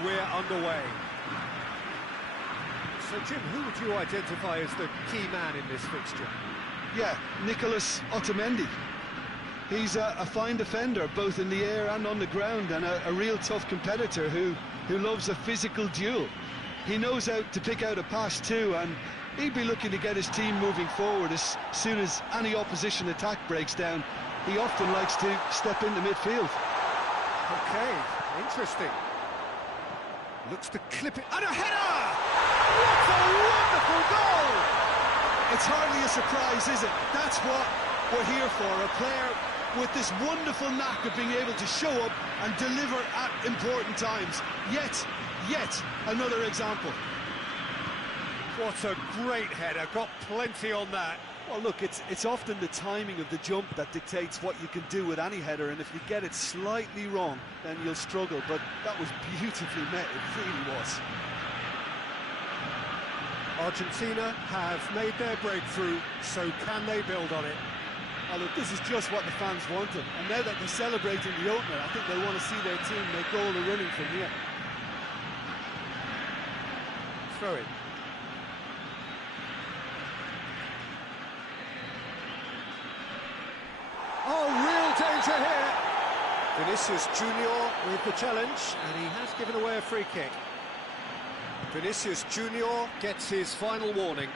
We're underway. So, Jim, who would you identify as the key man in this fixture? Yeah, Nicolas Otamendi. He's a fine defender, both in the air and on the ground, and a real tough competitor who loves a physical duel. He knows how to pick out a pass too, and he'd be looking to get his team moving forward as soon as any opposition attack breaks down. He often likes to step into midfield. Okay, interesting. Looks to clip it, and a header! What a wonderful goal! It's hardly a surprise, is it? That's what we're here for, a player with this wonderful knack of being able to show up and deliver at important times. Yet another example. What a great header, got plenty on that. Well, look, it's often the timing of the jump that dictates what you can do with any header, and if you get it slightly wrong, then you'll struggle, but that was beautifully met, it really was. Argentina have made their breakthrough, so can they build on it? Oh, look, this is just what the fans wanted, and now that they're celebrating the opener, I think they want to see their team make all the running from here. Throw it. Oh, real danger here. Vinicius Junior with the challenge, and he has given away a free kick. Vinicius Junior gets his final warning.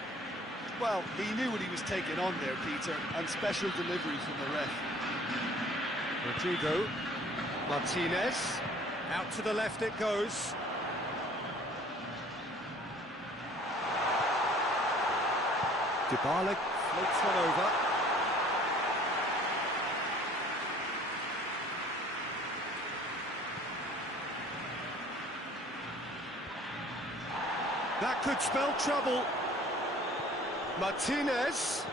Well, he knew what he was taking on there, Peter, and special delivery from the ref. Rodrigo Martinez, out to the left it goes. Dybala floats one over. That could spell trouble. Martinez.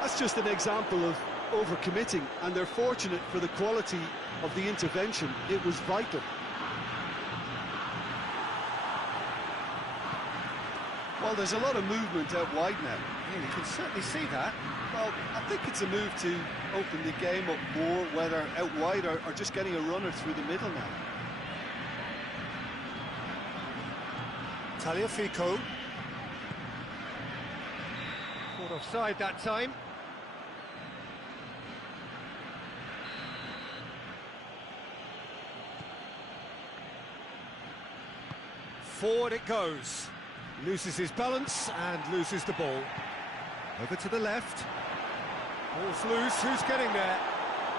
That's just an example of overcommitting, and they're fortunate for the quality of the intervention. It was vital. Well, there's a lot of movement out wide now. Yeah, you can certainly see that. Well, I think it's a move to open the game up more, whether out wide or just getting a runner through the middle now. Tagliafico. Caught offside that time. Forward it goes. Loses his balance and loses the ball. Over to the left. Ball's loose, who's getting there?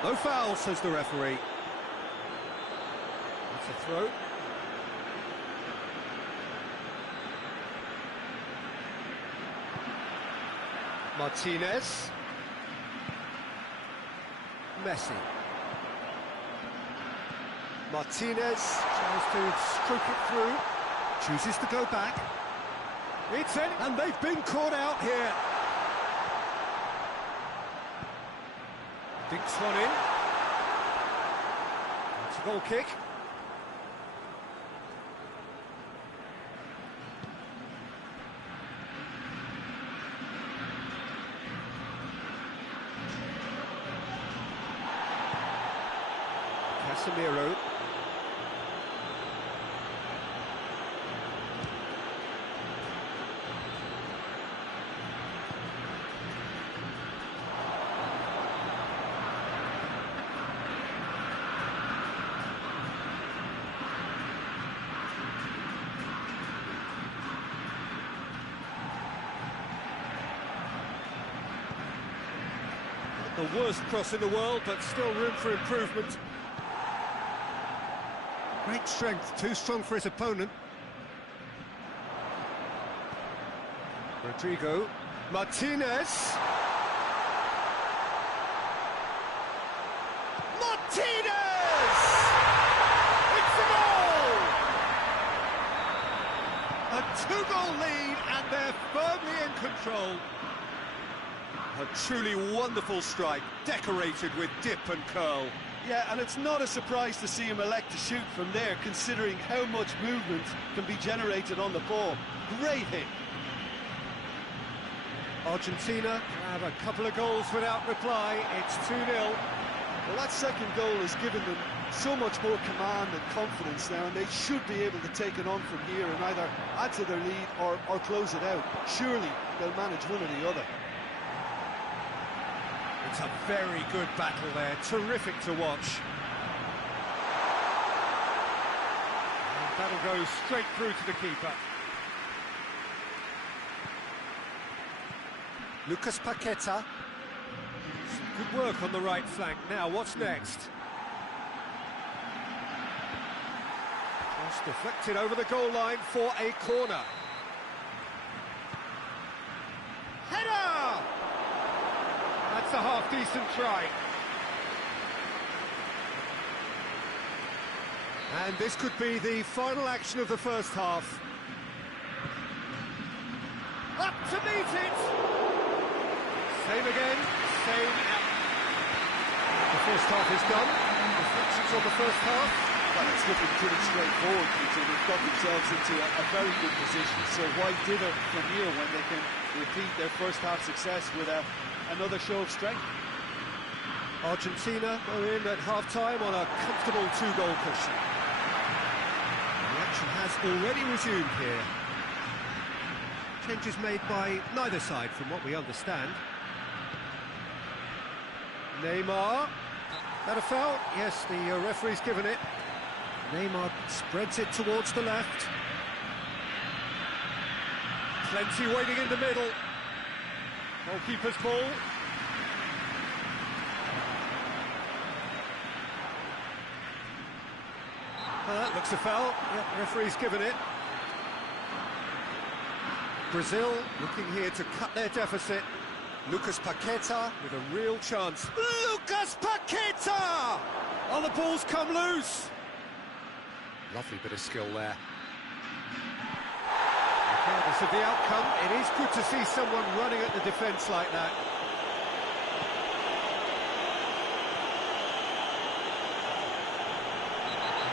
No foul, says the referee. That's a throw. Martinez. Messi. Martinez tries to stroke it through. Chooses to go back. It's in, and they've been caught out here. Dinks one in. It's a goal kick. Casemiro. The worst cross in the world, but still room for improvement. Great strength, too strong for his opponent. Rodrigo. Martinez. Martinez! It's a goal! A two-goal lead, and they're firmly in control. A truly wonderful strike, decorated with dip and curl. Yeah, and it's not a surprise to see him elect to shoot from there, considering how much movement can be generated on the ball. Great hit. Argentina have a couple of goals without reply. It's 2-0. Well, that second goal has given them so much more command and confidence now, and they should be able to take it on from here and either add to their lead or close it out. Surely they'll manage one or the other. It's a very good battle there, terrific to watch. And that'll go straight through to the keeper. Lucas Paqueta. Some good work on the right flank. Now, what's next? Just deflected over the goal line for a corner. Header! That's a half-decent try. And this could be the final action of the first half. Up to meet it! Same again, same out. The first half is done. Reflections on the first half. Well, it's looking pretty straightforward, Peter. They've got themselves into a very good position. So why dither from here when they can repeat their first half success with another show of strength? Argentina go in at half-time on a comfortable two-goal cushion. The action has already resumed here. Changes made by neither side, from what we understand. Neymar. That a foul? Yes, the referee's given it. Neymar spreads it towards the left. Plenty waiting in the middle. Goalkeeper's ball. That looks a foul. Yep, referee's given it. Brazil looking here to cut their deficit. Lucas Paqueta with a real chance. Lucas Paqueta! Oh, the ball's come loose. Lovely bit of skill there. Regardless of the outcome, it is good to see someone running at the defence like that.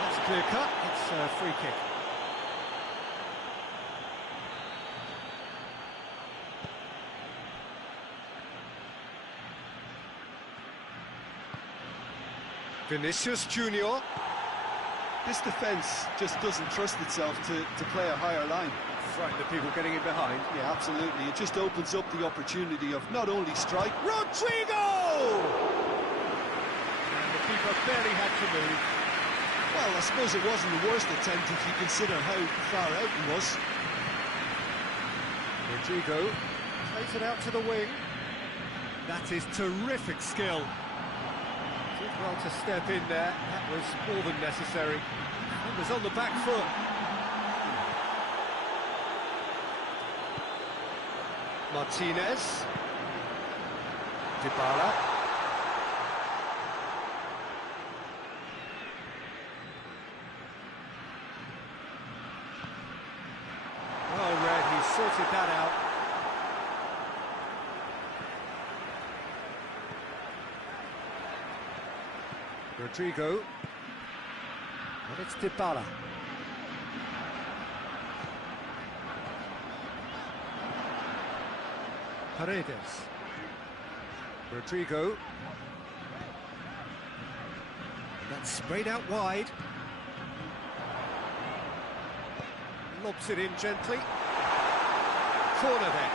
That's clear cut. It's a free kick. Vinicius Junior. This defence just doesn't trust itself to play a higher line. Frighten the people getting in behind. Yeah, absolutely. It just opens up the opportunity of not only strike... Rodrigo! And the keeper barely had to move. Well, I suppose it wasn't the worst attempt if you consider how far out he was. Rodrigo plays it out to the wing. That is terrific skill. Did well to step in there. That was more than necessary. It was on the back foot. Martinez. Dybala. Well read, he sorted that out. Rodrigo. And it's Dybala. Paredes. Rodrigo. And that's sprayed out wide. Lobs it in gently. Corner then.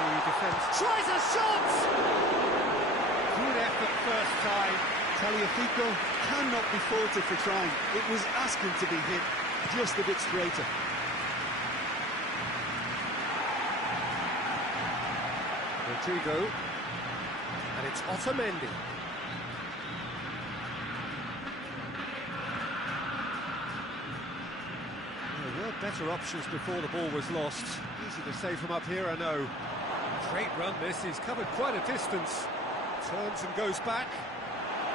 And the defence tries a shot! Good effort first time. Tagliafico cannot be faulted for trying. It was asking to be hit just a bit straighter. Rodrigo. And it's Otamendi. There were better options before the ball was lost. Easy to say from up here, I know. Great run this, he's covered quite a distance. Turns and goes back.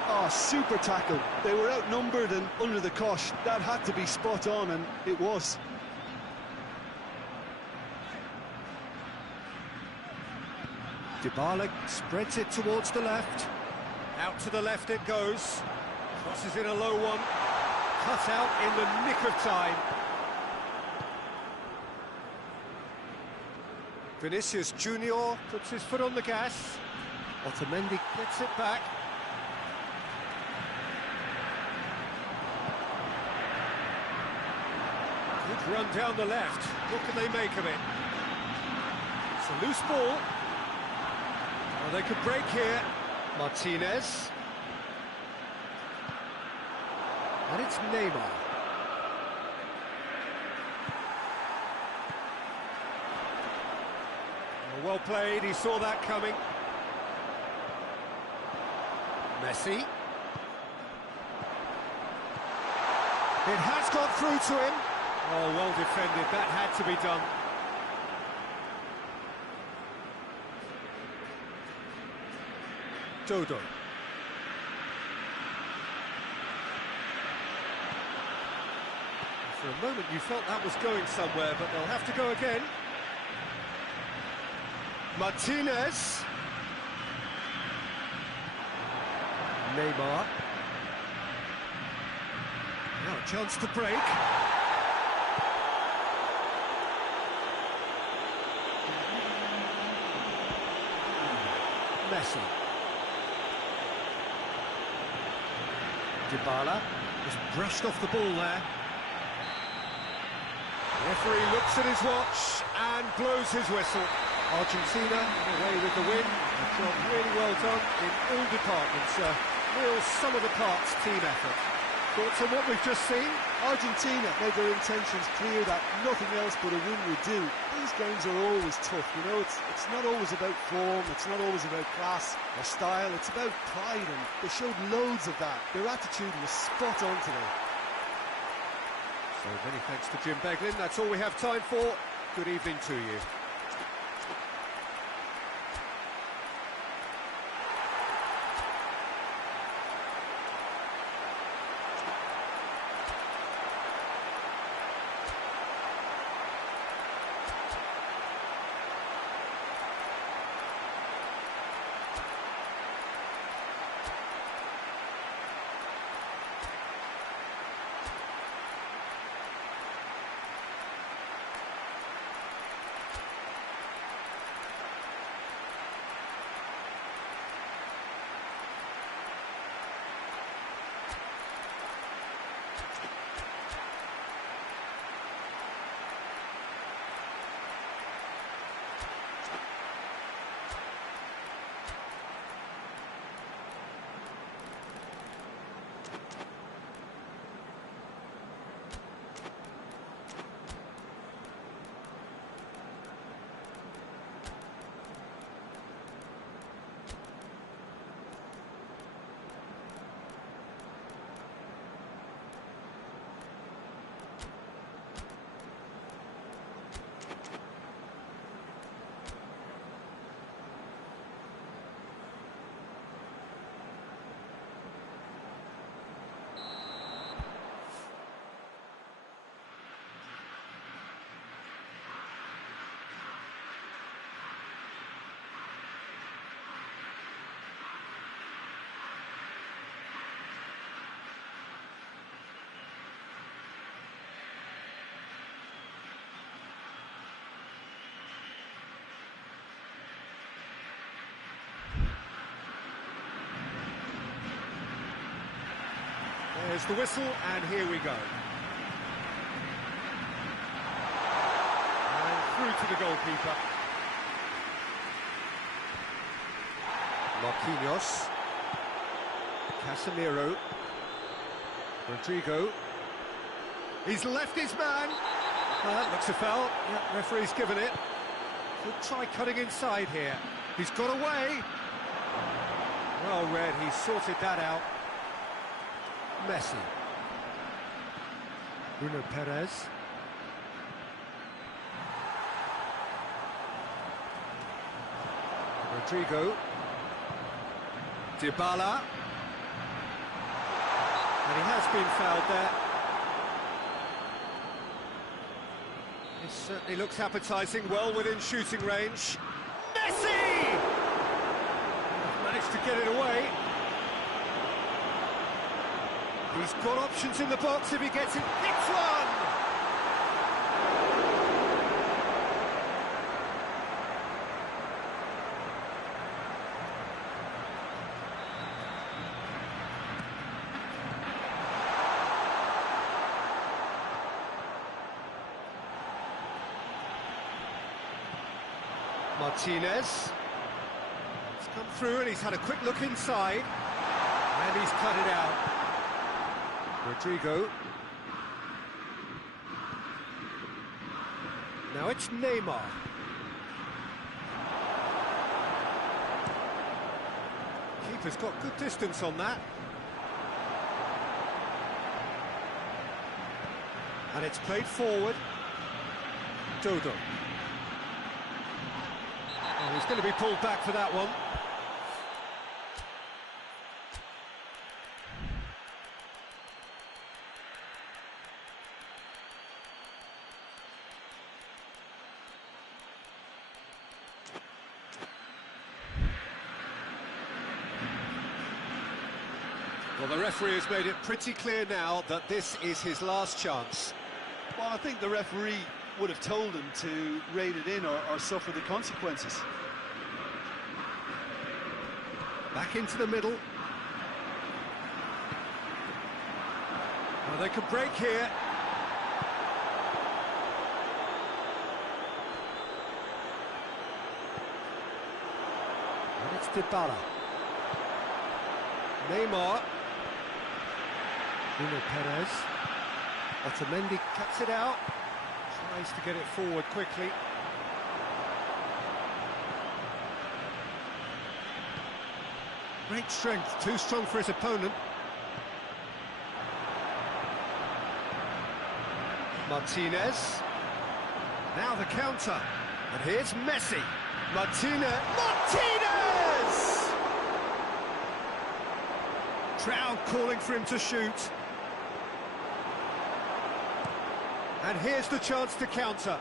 Oh, super tackle. They were outnumbered and under the cosh. That had to be spot on, and it was. Dybala spreads it towards the left. Out to the left it goes. Crosses in a low one. Cut out in the nick of time. Vinicius Junior puts his foot on the gas. Otamendi gets it back. Good run down the left. What can they make of it? It's a loose ball. Oh, they could break here. Martinez. And it's Neymar. Oh, well played, he saw that coming. Messi. It has got through to him. Oh, well defended, that had to be done. Dodo. For a moment you felt that was going somewhere, but they'll have to go again. Martinez. Neymar. Now a chance to break. Messi. Dybala just brushed off the ball there. The referee looks at his watch and blows his whistle. Argentina away with the win. A job really well done in all departments. A real sum-of-the-parts team effort. Thoughts on what we've just seen? Argentina made their intentions clear that nothing else but a win would do. These games are always tough, you know, it's not always about form, it's not always about class or style, it's about pride, and they showed loads of that. Their attitude was spot on today. So many thanks to Jim Beglin. That's all we have time for. Good evening to you. There's the whistle, and here we go. And through to the goalkeeper. Marquinhos. Casemiro. Rodrigo. He's left his man. That looks a foul. Yeah, referee's given it. Could try cutting inside here. He's got away. Well read, he sorted that out. Messi. Bruno Perez. Rodrigo. Dybala. And he has been fouled there. It certainly looks appetising, well within shooting range. Messi! Managed to get it away. He's got options in the box if he gets it. Hits one! Martinez. It's come through and he's had a quick look inside. And he's cut it out. Rodrigo. Now it's Neymar. Keeper's got good distance on that. And it's played forward. Dodo. Oh, he's going to be pulled back for that one. Well, the referee has made it pretty clear now that this is his last chance. Well, I think the referee would have told him to rate it in or suffer the consequences. Back into the middle. Well, they could break here. And it's Dybala. Neymar. Bruno Perez. Otamendi cuts it out. Tries to get it forward quickly. Great strength, too strong for his opponent. Martinez. Now the counter. And here's Messi. Martinez. Crowd calling for him to shoot. And here's the chance to counter.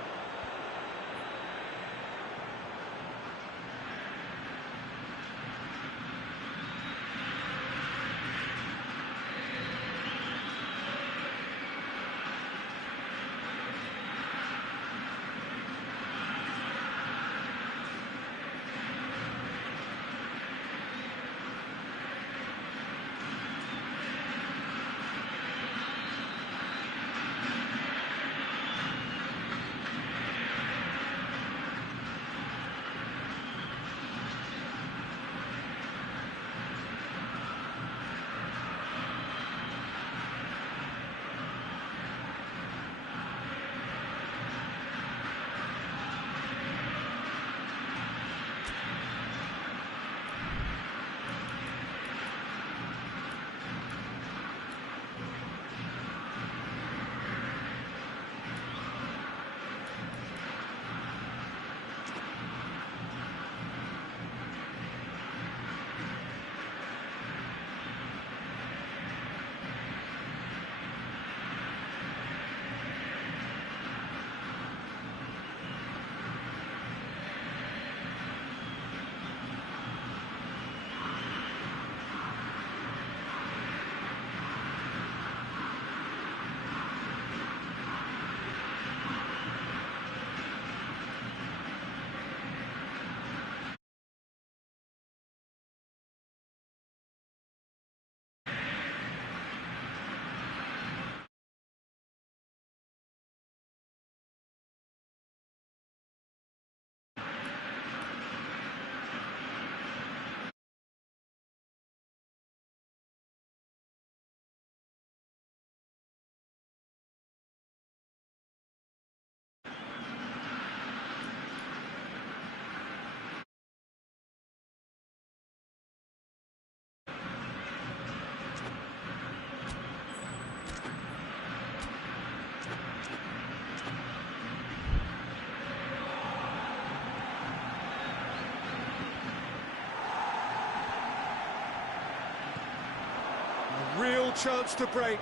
chance to break.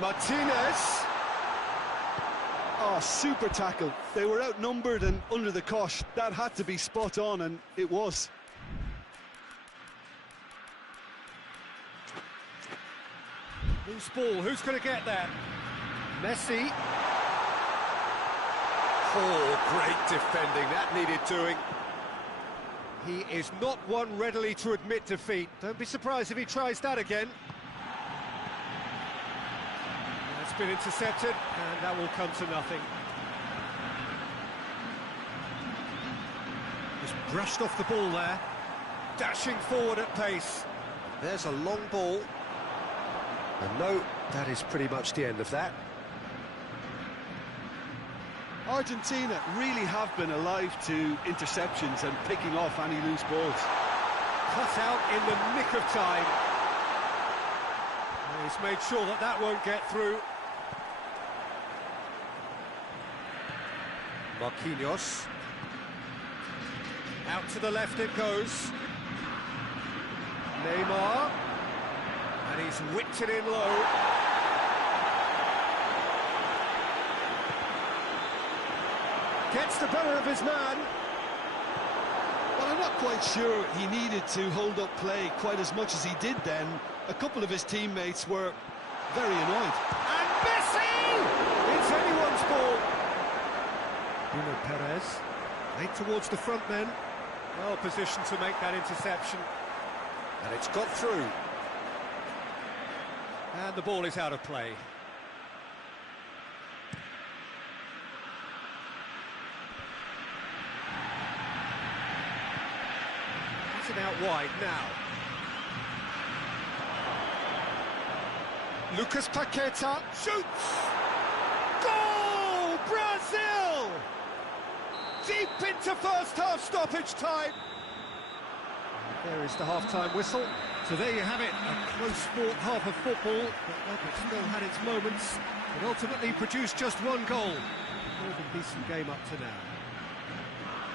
Martinez. Oh, super tackle. They were outnumbered and under the cosh. That had to be spot on, and it was. Loose ball, who's going to get that? Messi. Oh, great defending, that needed doing. He is not one readily to admit defeat. Don't be surprised if he tries that again. That's been intercepted, and that will come to nothing. Just brushed off the ball there. Dashing forward at pace. There's a long ball. And no, that is pretty much the end of that. Argentina really have been alive to interceptions and picking off any loose balls. Cut out in the nick of time. And he's made sure that that won't get through. Marquinhos. Out to the left it goes. Neymar. And he's whipped it in low. Gets the better of his man. Well, I'm not quite sure he needed to hold up play quite as much as he did then. A couple of his teammates were very annoyed. And Messi! It's anyone's ball. Bruno Perez. Made towards the front men. Well positioned to make that interception. And it's got through. And the ball is out of play. It's it out wide now. Lucas Paqueta shoots! Goal! Brazil! Deep into first half stoppage time. There is the half-time whistle. So there you have it, a close-fought half of football, but it still had its moments, but ultimately produced just one goal. More than decent game up to now.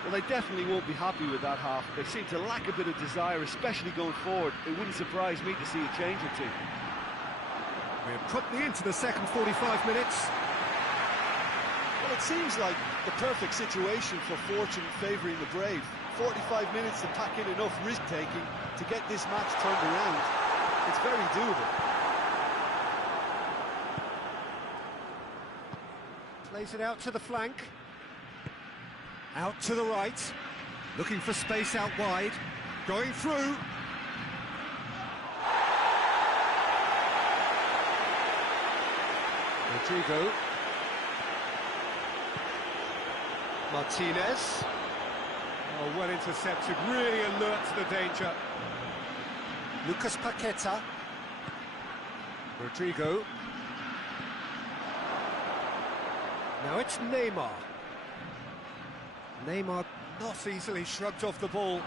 Well, they definitely won't be happy with that half. They seem to lack a bit of desire, especially going forward. It wouldn't surprise me to see a change or two. We're promptly into the second 45 minutes. Well, it seems like the perfect situation for fortune favouring the brave. 45 minutes to pack in enough risk-taking to get this match turned around. It's very doable. Plays it out to the flank. Out to the right. Looking for space out wide. Going through. Rodrigo. Martinez. Oh, well intercepted, really alert to the danger. Lucas Paqueta. Rodrigo. Now it's Neymar. Neymar not easily shrugged off the ball.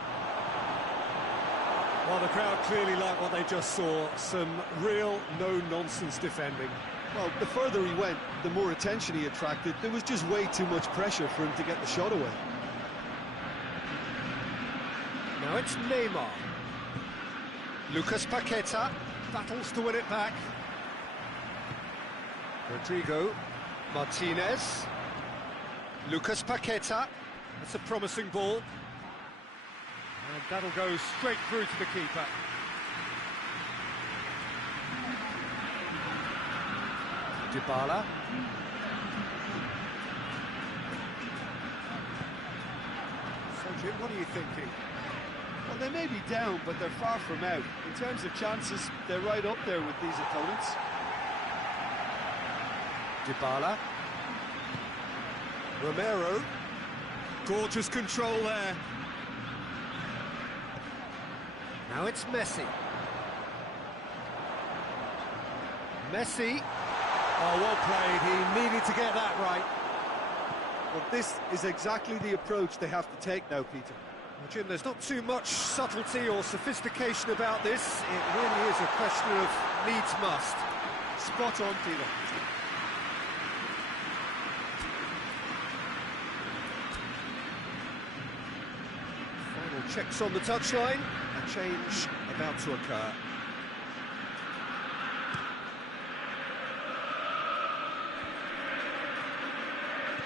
Well, the crowd clearly liked what they just saw. Some real no-nonsense defending. Well, the further he went, the more attention he attracted. There was just way too much pressure for him to get the shot away. Now it's Neymar. Lucas Paqueta battles to win it back. Rodrigo. Martinez. Lucas Paqueta. That's a promising ball. And that'll go straight through to the keeper. Dybala. So, Jim, what are you thinking? Well, they may be down, but they're far from out. In terms of chances, they're right up there with these opponents. Dybala. Romero. Gorgeous control there. Now it's Messi. Messi. Oh, well played. He needed to get that right. Well, this is exactly the approach they have to take now, Peter. Well, Jim, there's not too much subtlety or sophistication about this. It really is a question of needs must. Spot on, Peter. Final checks on the touchline. A change about to occur.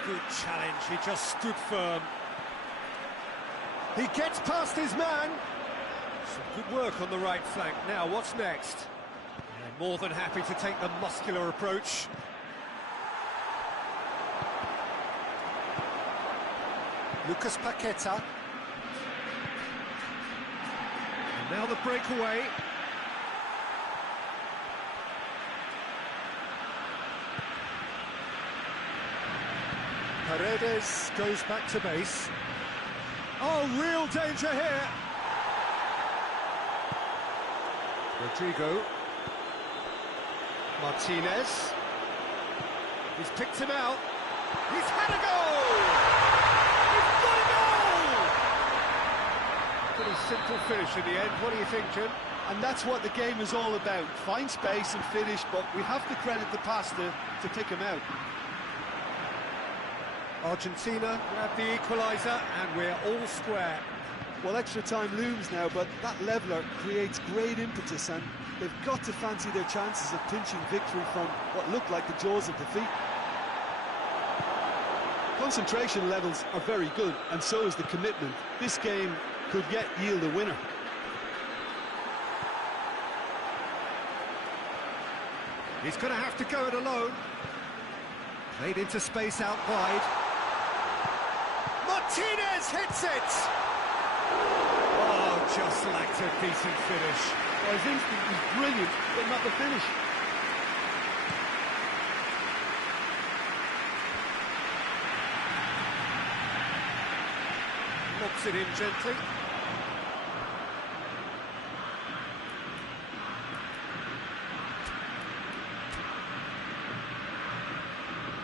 Good challenge, he just stood firm. He gets past his man. Some good work on the right flank. Now, what's next? They're more than happy to take the muscular approach. Lucas Paqueta. And now the breakaway. Paredes goes back to base. Oh, real danger here. Rodrigo. Martinez. He's picked him out. He's had a goal! He's got a goal! Pretty simple finish in the end. What do you think, Jim? And that's what the game is all about. Find space and finish, but we have to credit the passer to pick him out. Argentina grab the equaliser, and we're all square. Well, extra time looms now, but that leveller creates great impetus, and they've got to fancy their chances of pinching victory from what looked like the jaws of defeat. Concentration levels are very good, and so is the commitment. This game could yet yield a winner. He's going to have to go it alone. Played into space out wide. Martinez hits it! Oh, just lacked a decent finish. Well, his instinct was brilliant, but not the finish. Lobs it in gently.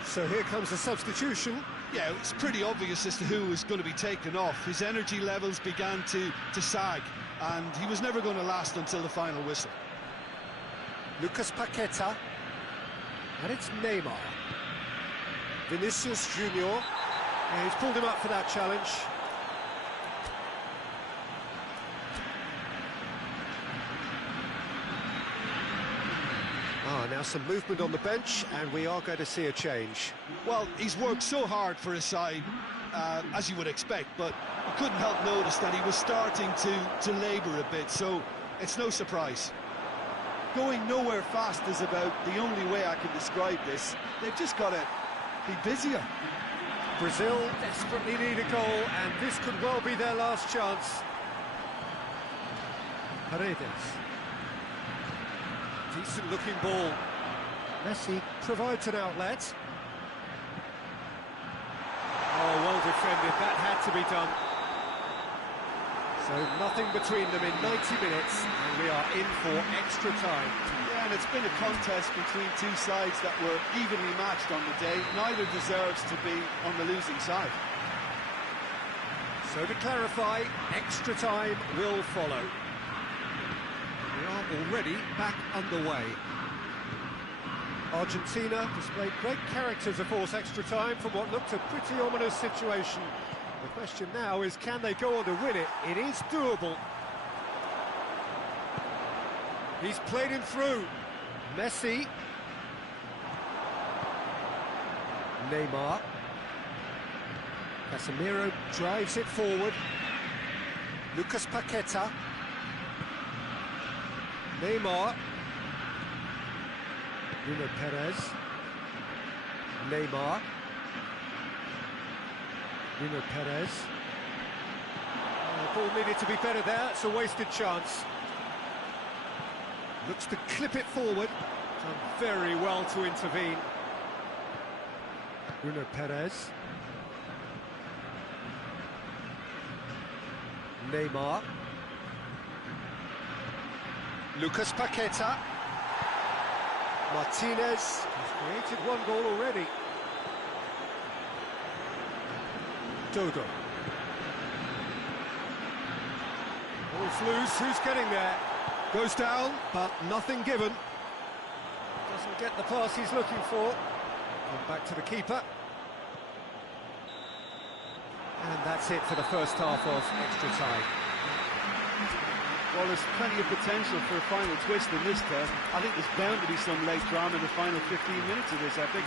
So here comes a substitution. Yeah, it's pretty obvious as to who was going to be taken off. His energy levels began to sag, and he was never going to last until the final whistle. Lucas Paqueta. And it's Neymar. Vinicius Junior. Yeah, he's pulled him up for that challenge. Now some movement on the bench, and we are going to see a change. Well, he's worked so hard for his side, as you would expect, but you couldn't help notice that he was starting to labour a bit, so it's no surprise. Going nowhere fast is about the only way I can describe this. They've just got to be busier. Brazil desperately need a goal, and this could well be their last chance. Paredes. Decent looking ball. Messi provides an outlet. Oh, well defended, that had to be done. So nothing between them in 90 minutes, and we are in for extra time. Yeah, and it's been a contest between two sides that were evenly matched on the day. Neither deserves to be on the losing side. So to clarify, extra time will follow. We are already back underway. Argentina displayed great character to force extra time from what looked a pretty ominous situation. The question now is, can they go on to win it? It is doable. He's played him through. Messi. Neymar. Casemiro drives it forward. Lucas Paqueta. Neymar. Bruno Perez. Neymar. Bruno Perez. The ball needed to be better there. It's a wasted chance. Looks to clip it forward. Done very well to intervene. Bruno Perez. Neymar. Lucas Paqueta. Martinez has created one goal already. Dodo. Ball's loose, who's getting there? Goes down, but nothing given. Doesn't get the pass he's looking for. Come back to the keeper. And that's it for the first half of extra time. Well, there's plenty of potential for a final twist in this test. I think there's bound to be some late drama in the final 15 minutes of this epic.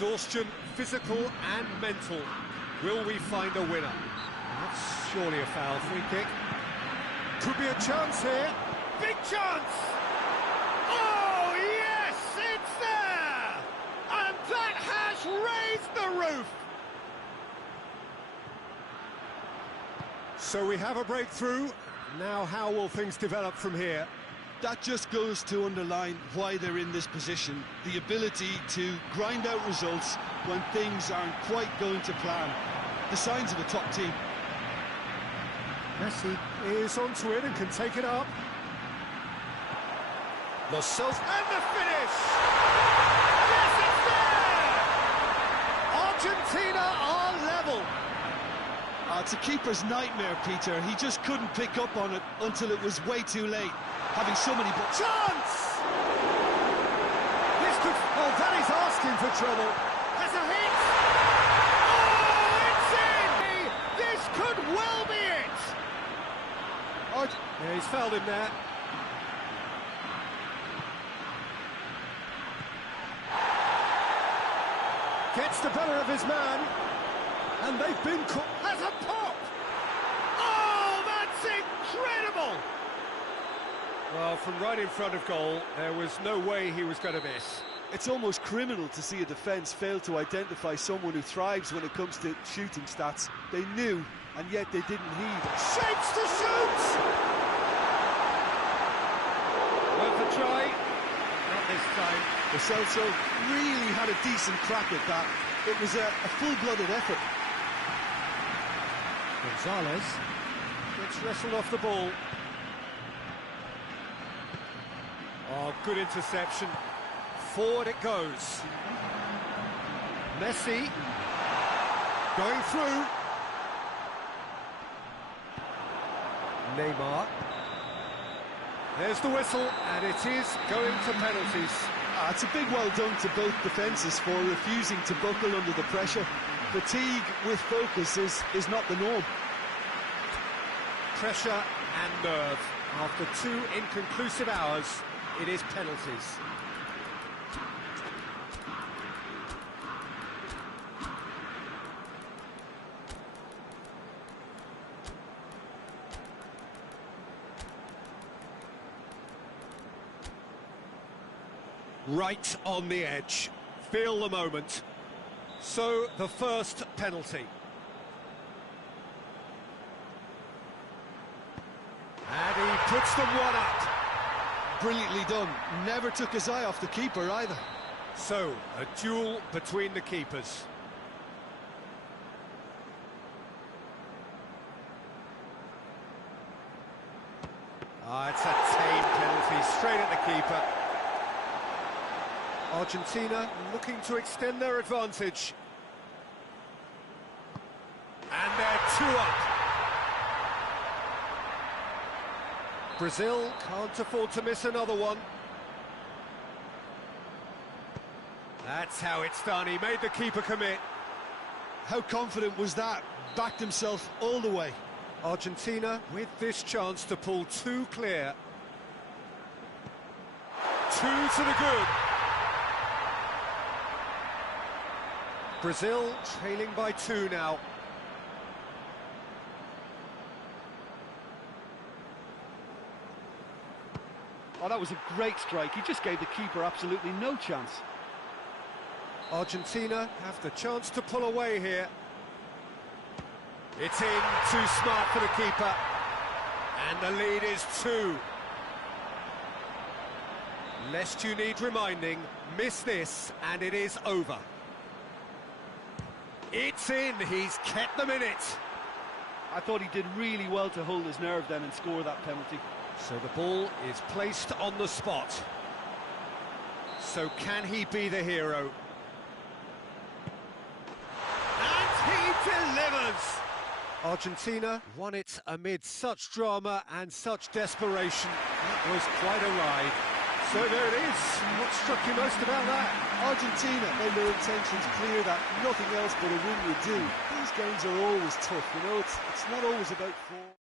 Exhaustion, physical and mental. Will we find a winner? That's surely a foul. Free kick. Could be a chance here. Big chance! Oh, yes, it's there! And that has raised the roof! So we have a breakthrough. Now how will things develop from here? That just goes to underline why they're in this position. The ability to grind out results when things aren't quite going to plan. The signs of a top team. Messi is onto it and can take it up. Lo Celso, and the finish! Yes, it's there! Argentina are level. It's a keeper's nightmare, Peter. He just couldn't pick up on it until it was way too late. Having so many... Chance! This could... Oh, that is asking for trouble. Has a hit! Oh, it's in! This could well be it! Yeah, he's fouled him there. Gets the better of his man. And they've been caught. Has a pop! Oh, that's incredible! Well, from right in front of goal, there was no way he was going to miss. It's almost criminal to see a defence fail to identify someone who thrives when it comes to shooting stats. They knew, and yet they didn't heed. Shapes to shoot! Worth a try. Not this time. Lo Celso really had a decent crack at that. It was a full-blooded effort. Gonzalez gets wrestled off the ball. Oh, good interception. Forward it goes. Messi going through. Neymar. There's the whistle, and it is going to penalties. It's a big well done to both defences for refusing to buckle under the pressure. Fatigue with focus is not the norm. Pressure and nerve. After 2 inconclusive hours, it is penalties. Right on the edge. Feel the moment. So, the first penalty. And he puts them one up. Brilliantly done. Never took his eye off the keeper either. So, a duel between the keepers. It's a tame penalty, straight at the keeper. Argentina looking to extend their advantage. And they're 2 up. Brazil can't afford to miss another one. That's how it's done. He made the keeper commit. How confident was that? Backed himself all the way. Argentina with this chance to pull 2 clear. 2 to the good. Brazil trailing by 2 now. Oh, that was a great strike. He just gave the keeper absolutely no chance. Argentina have the chance to pull away here. It's in, too smart for the keeper. And the lead is 2. Lest you need reminding, miss this and it is over. It's in, he's kept them in it. I thought he did really well to hold his nerve then and score that penalty. So the ball is placed on the spot. So can he be the hero? And he delivers! Argentina won it amid such drama and such desperation. That was quite a ride. So there it is. What struck you most about that? Argentina made their intentions clear that nothing else but a win would do. These games are always tough, you know, it's not always about form.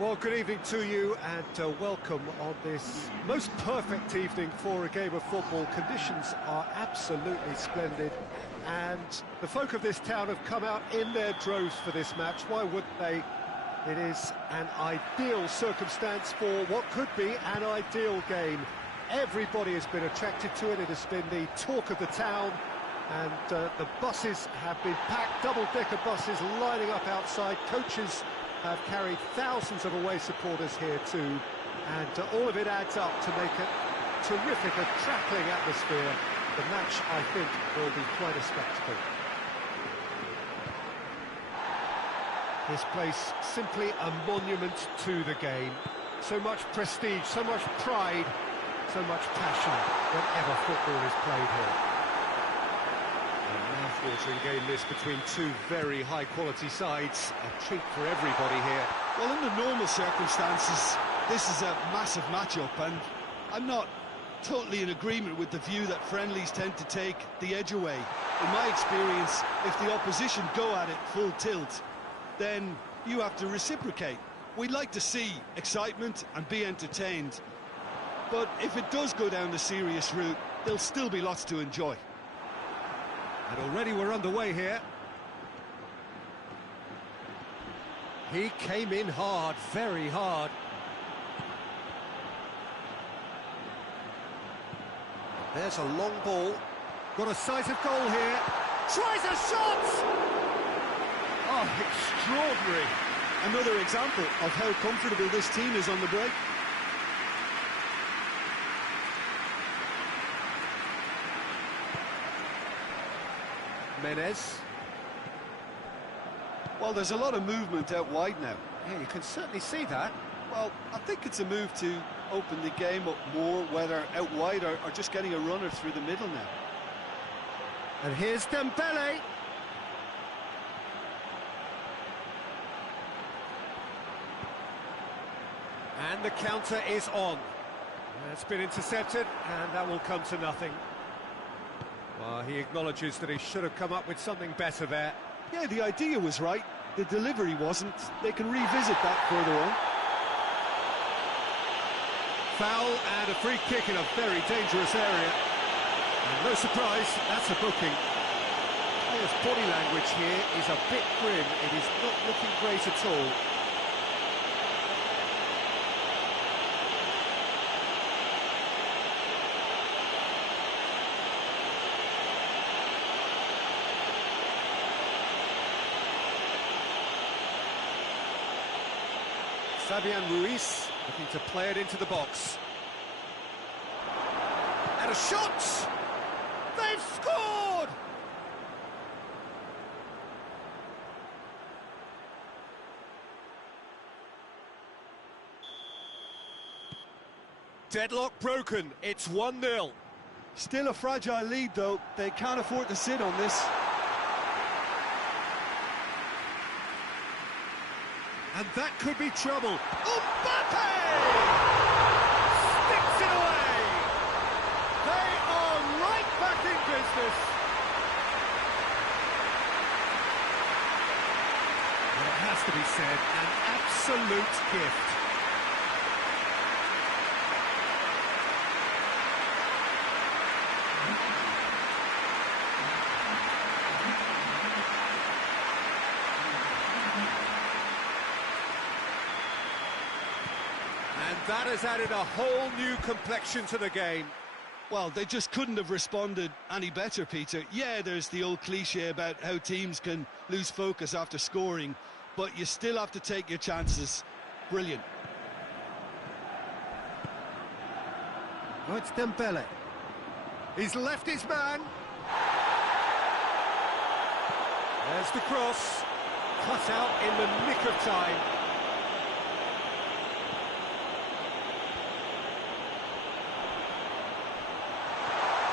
Well, good evening to you and welcome on this most perfect evening for a game of football. Conditions are absolutely splendid and the folk of this town have come out in their droves for this match. Why wouldn't they? It is an ideal circumstance for what could be an ideal game. Everybody has been attracted to it. It has been the talk of the town, and the buses have been packed, double-decker buses lining up outside. Coaches have carried thousands of away supporters here too, and all of it adds up to make it terrific, a crackling atmosphere. The match, I think, will be quite a spectacle. This place simply a monument to the game. So much prestige, so much pride, so much passion whenever football is played here. A mouth-watering game this between two very high-quality sides. A treat for everybody here. Well, in the normal circumstances, this is a massive matchup, and I'm not totally in agreement with the view that friendlies tend to take the edge away. In my experience, if the opposition go at it full tilt, then you have to reciprocate. We'd like to see excitement and be entertained, but if it does go down the serious route, there'll still be lots to enjoy. And already we're underway here. He came in hard, very hard. There's a long ball. Got a sight of goal here. Tries a shot! Oh, extraordinary. Another example of how comfortable this team is on the break. Menez. Well, there's a lot of movement out wide now. Yeah, you can certainly see that. Well, I think it's a move to open the game up more, whether out wide or just getting a runner through the middle now. And here's Dembele. And the counter is on. It's been intercepted, and that will come to nothing. Well, he acknowledges that he should have come up with something better there. Yeah, the idea was right, the delivery wasn't. They can revisit that further on. Foul and a free kick in a very dangerous area. And no surprise, that's a booking. His body language here is a bit grim. It is not looking great at all. Fabian Ruiz looking to play it into the box. And a shot! They've scored! Deadlock broken, it's 1-0. Still a fragile lead though, they can't afford to sit on this. And that could be trouble. Mbappe! Sticks it away! They are right back in business. And it has to be said, an absolute gift. And that has added a whole new complexion to the game. Well, they just couldn't have responded any better, Peter. Yeah, there's the old cliche about how teams can lose focus after scoring, but you still have to take your chances. Brilliant. Oh, it's Dembele. He's left his man. There's the cross. Cut out in the nick of time.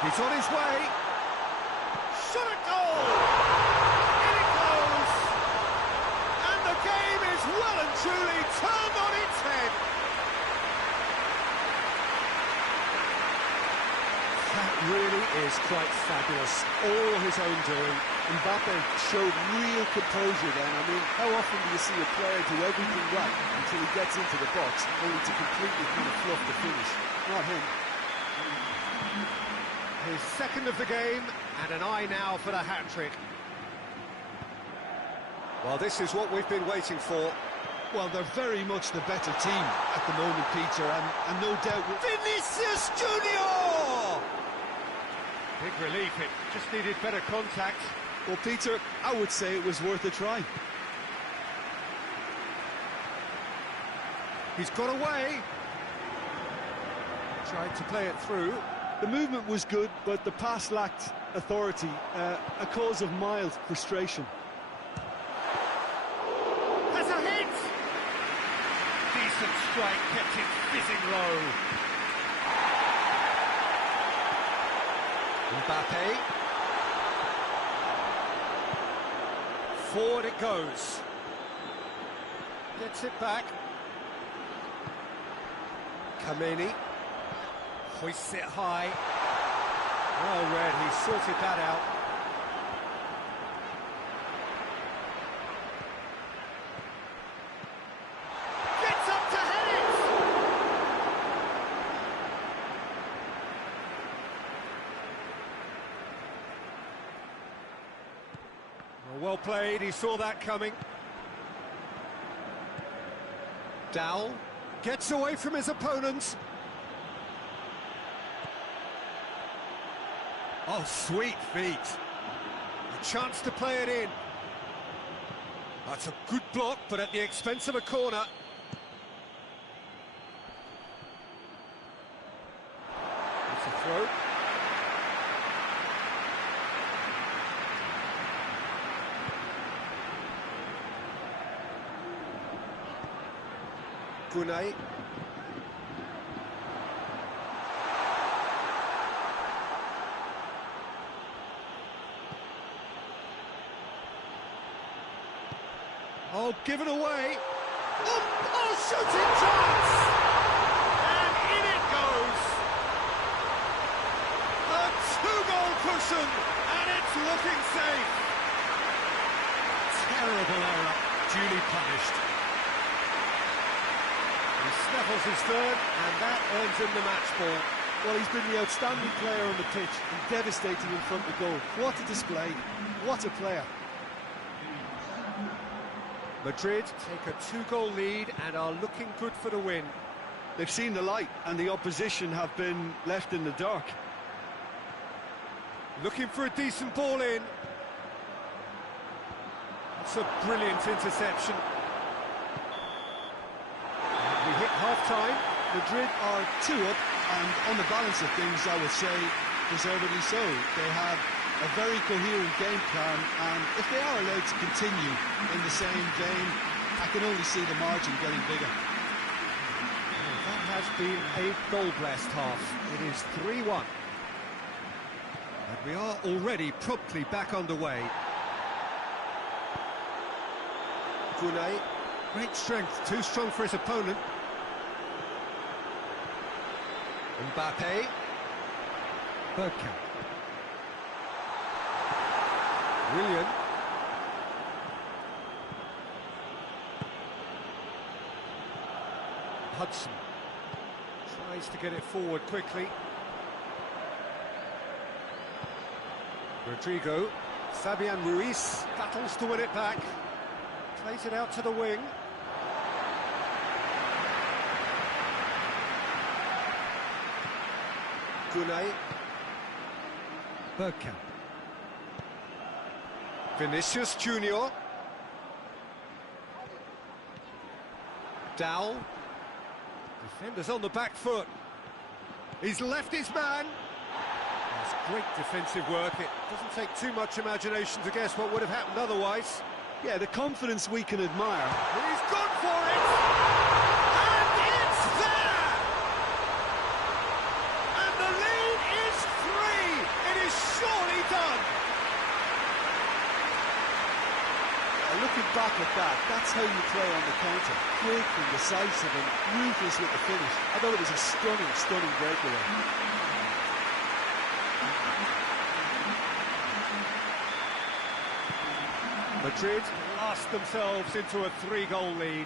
He's on his way. Shot at goal! In it goes! And the game is well and truly turned on its head. That really is quite fabulous. All his own doing. Mbappe showed real composure then. I mean, how often do you see a player do everything right until he gets into the box, only to completely kind of fluff the finish? Not him. His second of the game, and an eye now for the hat-trick. Well, this is what we've been waiting for. Well, they're very much the better team at the moment, Peter, and no doubt... Vinicius Junior! Big relief, it just needed better contact. Well, Peter, I would say it was worth a try. He's got away. Tried to play it through. The movement was good, but the pass lacked authority, a cause of mild frustration. Has a hit! Decent strike, kept it fizzing low. Mbappe. Forward it goes. Gets it back. Kameni. Hoists it high. Well read, he sorted that out. Gets up to head it! Well played, he saw that coming. Dowell gets away from his opponents. Oh, sweet feet. A chance to play it in. That's a good block, but at the expense of a corner. It's a throw. Gunay. Oh, given away. Oh, shooting chance! And in it goes. A two-goal cushion, and it's looking safe. Terrible error, duly punished. He snuffles his third, and that earns him the match ball. Well, he's been the outstanding player on the pitch and devastating in front of goal. What a display, what a player. Madrid take a two-goal lead and are looking good for the win. They've seen the light and the opposition have been left in the dark. Looking for a decent ball in. That's a brilliant interception. And we hit half-time. Madrid are 2 up, and on the balance of things, I would say, deservedly so. They have a very coherent game plan, and if they are allowed to continue in the same vein, I can only see the margin getting bigger. Well, that has been a goal-blessed half. It is 3-1. And we are already promptly back underway. Gunay, great strength, too strong for his opponent. Mbappe. Bergkamp. Willian. Hudson tries to get it forward quickly. Rodrigo. Fabian Ruiz battles to win it back. Plays it out to the wing. Gunay. Bergkamp. Vinicius Junior. Dowell. Defenders on the back foot. He's left his man. That's great defensive work. It doesn't take too much imagination to guess what would have happened otherwise. Yeah, the confidence we can admire. He's gone for it! And it's there! And the lead is 3! It is surely done! Looking back at that, that's how you play on the counter. Quick and decisive and ruthless with the finish. I thought it was a stunning, stunning breakaway. Madrid blast themselves into a 3-goal lead.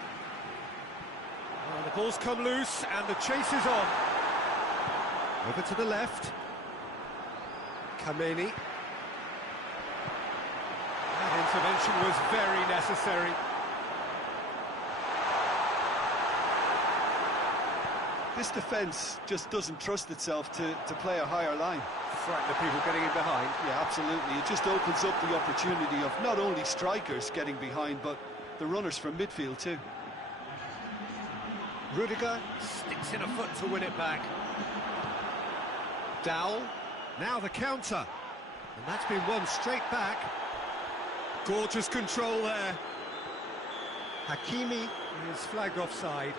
Well, the ball's come loose and the chase is on. Over to the left. Kameni. That intervention was very necessary. This defence just doesn't trust itself to play a higher line. Frighten the people getting in behind. Yeah, absolutely. It just opens up the opportunity of not only strikers getting behind, but the runners from midfield too. Rudiger sticks in a foot to win it back. Dowell, now the counter. And that's been won straight back. Gorgeous control there. Hakimi is flagged offside.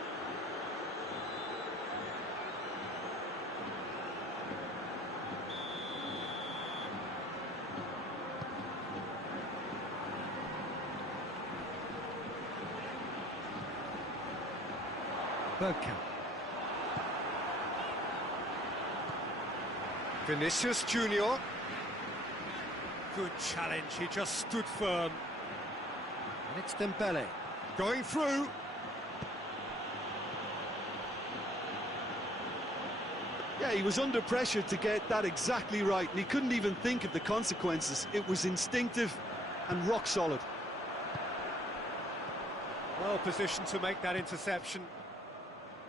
BenzGaming. Vinicius Junior. Good challenge, he just stood firm. And it's Dembele going through. Yeah, he was under pressure to get that exactly right, and he couldn't even think of the consequences. It was instinctive and rock solid. Well positioned to make that interception.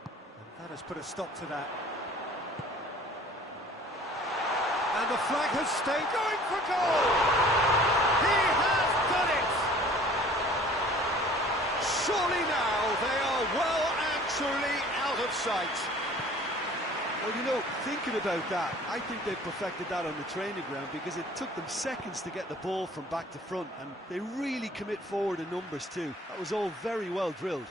And that has put a stop to that. And the flag has stayed going for goal! He has done it! Surely now they are well and truly out of sight. Well, you know, thinking about that, I think they perfected that on the training ground because it took them seconds to get the ball from back to front, and they really commit forward in numbers too. That was all very well drilled.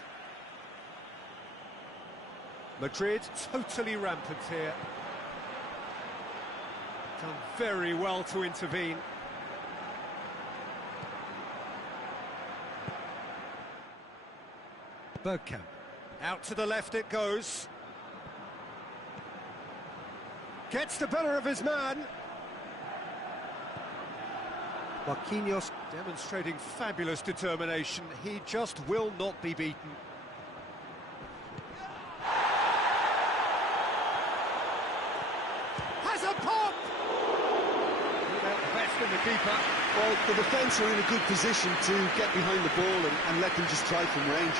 Madrid totally rampant here. Done very well to intervene. BenzGaming. Out to the left it goes. Gets the better of his man. Marquinhos demonstrating fabulous determination. He just will not be beaten. Has a pop! Without the best in the keeper. Well, the defence are in a good position to get behind the ball and let them just try from range.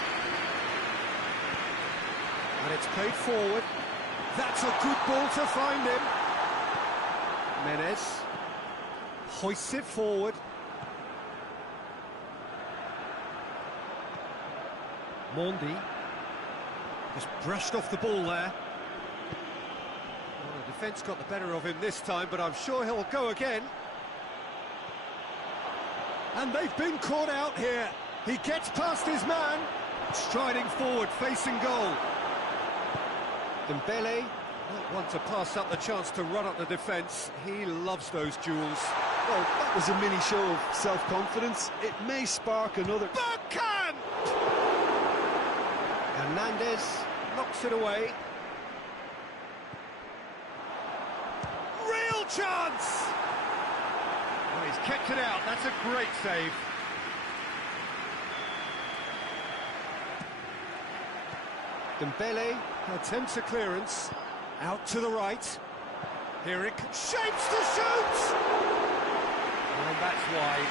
And it's played forward. That's a good ball to find him. Menez hoists it forward. Mondi just brushed off the ball there. Well, the defence got the better of him this time, but I'm sure he'll go again. And they've been caught out here. He gets past his man, striding forward, facing goal. Dembele, not one to pass up the chance to run up the defence. He loves those duels. Well, that was a mini show of self-confidence. It may spark another... Backhand! Hernandez knocks it away. Real chance! Oh, he's kept it out. That's a great save. Dembele attempts a clearance. Out to the right. Here it shapes to shoot! And that's wide.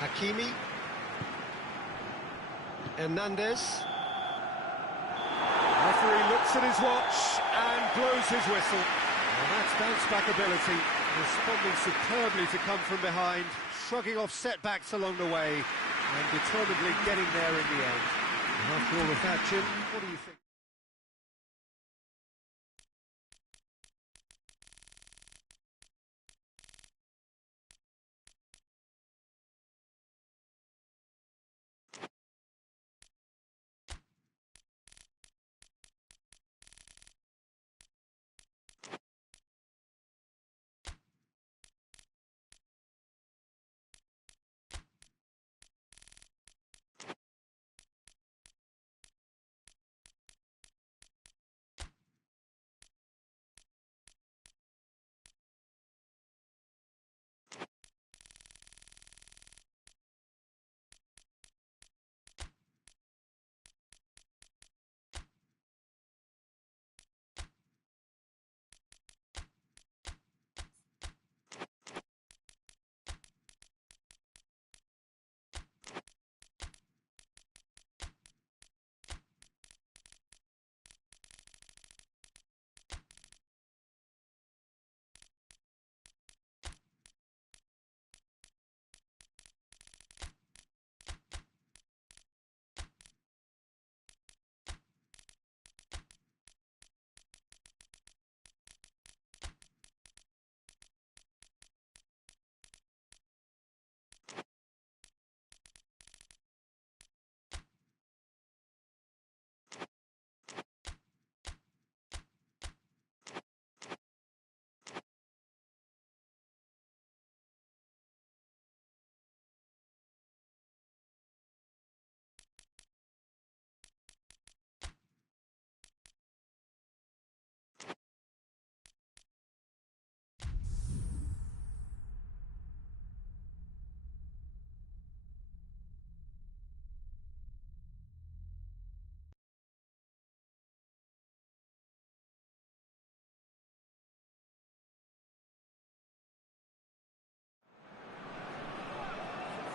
Hakimi. Hernandez. Referee looks at his watch and blows his whistle. And that's bounce-back ability, responding superbly to come from behind, shrugging off setbacks along the way, and determinedly getting there in the end. And after all of that, Jim, what do you think?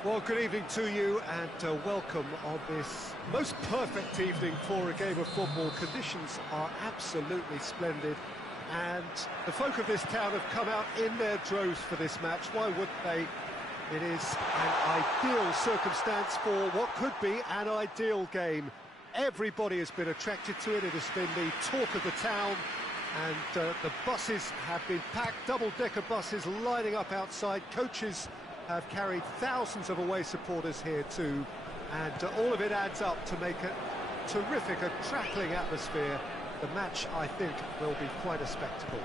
Well, good evening to you and welcome on this most perfect evening for a game of football. Conditions are absolutely splendid and the folk of this town have come out in their droves for this match. Why wouldn't they? It is an ideal circumstance for what could be an ideal game. Everybody has been attracted to it. It has been the talk of the town, and the buses have been packed, double-decker buses lining up outside. Coaches have carried thousands of away supporters here too, and all of it adds up to make a terrific, a crackling atmosphere. The match, I think, will be quite a spectacle.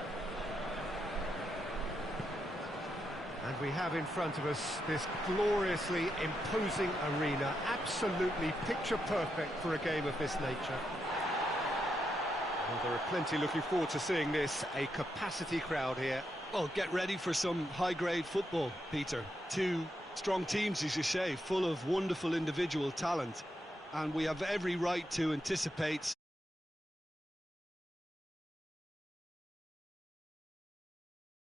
And we have in front of us this gloriously imposing arena, absolutely picture perfect for a game of this nature. Well, there are plenty looking forward to seeing this, a capacity crowd here. Well, get ready for some high-grade football, Peter. Two strong teams, as you say, full of wonderful individual talent. And we have every right to anticipate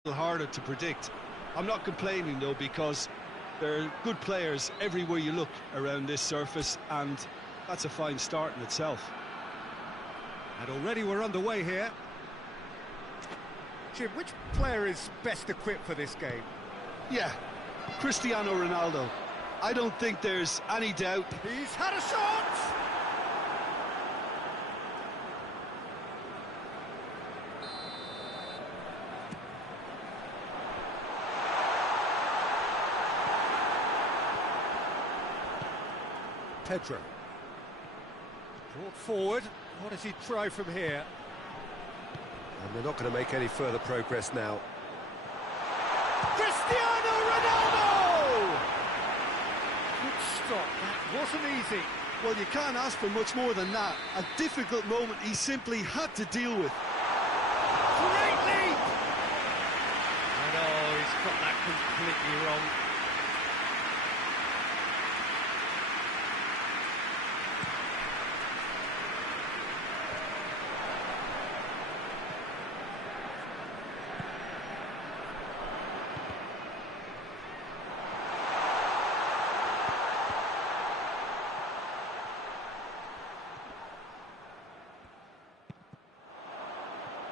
harder to predict. I'm not complaining though, because there are good players everywhere you look around this surface, and that's a fine start in itself. And already we're underway here. Jim, which player is best equipped for this game? Yeah, Cristiano Ronaldo. I don't think there's any doubt. He's had a shot! Pedro. Brought forward. What does he try from here? And they're not going to make any further progress now. Cristiano Ronaldo! Good stop. That wasn't easy. Well, you can't ask for much more than that. A difficult moment he simply had to deal with. Great leap! And oh, he's got that completely wrong.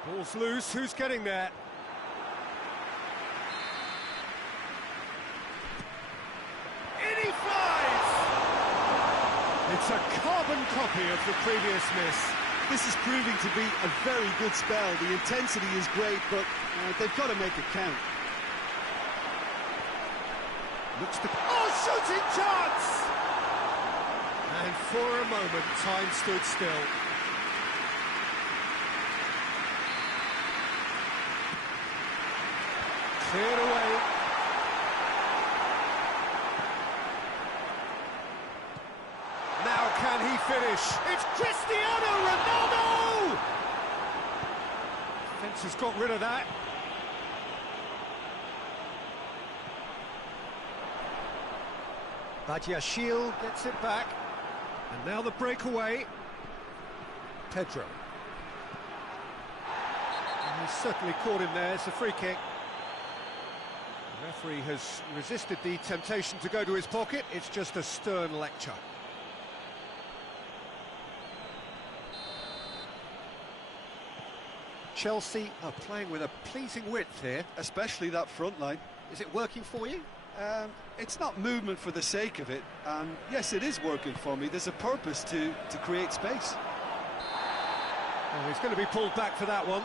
Ball's loose, who's getting there? In he flies! It's a carbon copy of the previous miss. This is proving to be a very good spell. The intensity is great, but they've got to make it count. Looks to... Oh, shooting chance! And for a moment, time stood still. Cleared away. Now can he finish? It's Cristiano Ronaldo! Defence has got rid of that. Badiashile gets it back. And now the breakaway. Pedro. And he's certainly caught him there. It's a free kick. The referee has resisted the temptation to go to his pocket. It's just a stern lecture. Chelsea are playing with a pleasing width here. Especially that front line. Is it working for you? It's not movement for the sake of it. Yes, it is working for me. There's a purpose to create space. Oh, he's going to be pulled back for that one.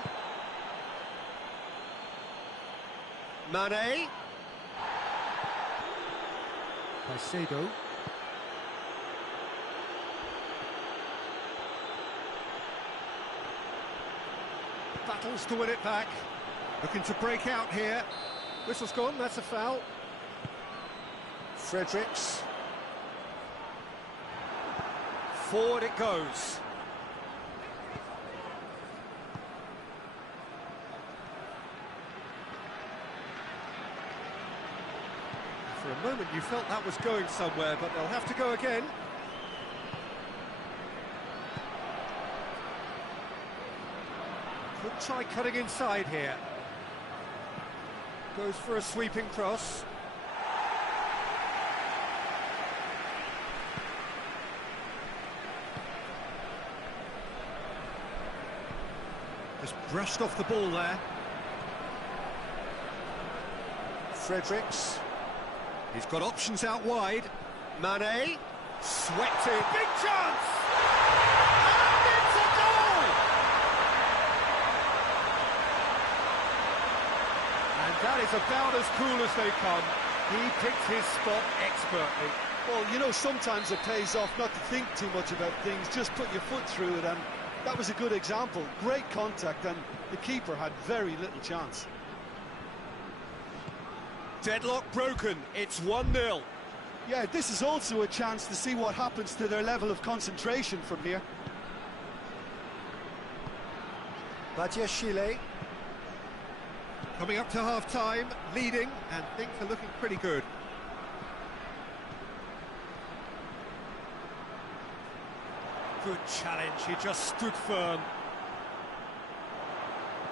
Mane. Caicedo. Battles to win it back. Looking to break out here. Whistle's gone, that's a foul. Fredericks. Forward it goes. For a moment you felt that was going somewhere, but they'll have to go again. Could try cutting inside here. Goes for a sweeping cross. brushed off the ball there. Fredericks. He's got options out wide. Mane. Swept in. Big chance! And it's a goal! And that is about as cool as they come. He picked his spot expertly. Well, you know, sometimes it pays off not to think too much about things, just put your foot through it, and that was a good example. Great contact, and the keeper had very little chance. Deadlock broken, it's 1-0. Yeah, this is also a chance to see what happens to their level of concentration from here. Badiashile coming up to half-time, leading, and things are looking pretty good. Good challenge, he just stood firm.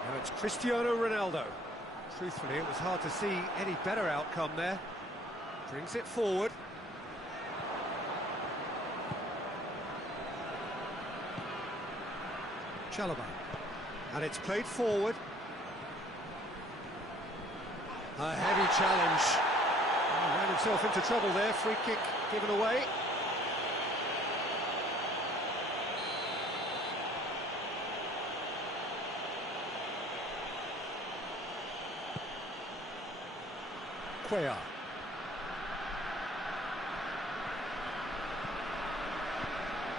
Now it's Cristiano Ronaldo. Truthfully, it was hard to see any better outcome there. Brings it forward. Chalobah. And it's played forward. A heavy challenge. He ran himself into trouble there. Free kick given away. Cuellar.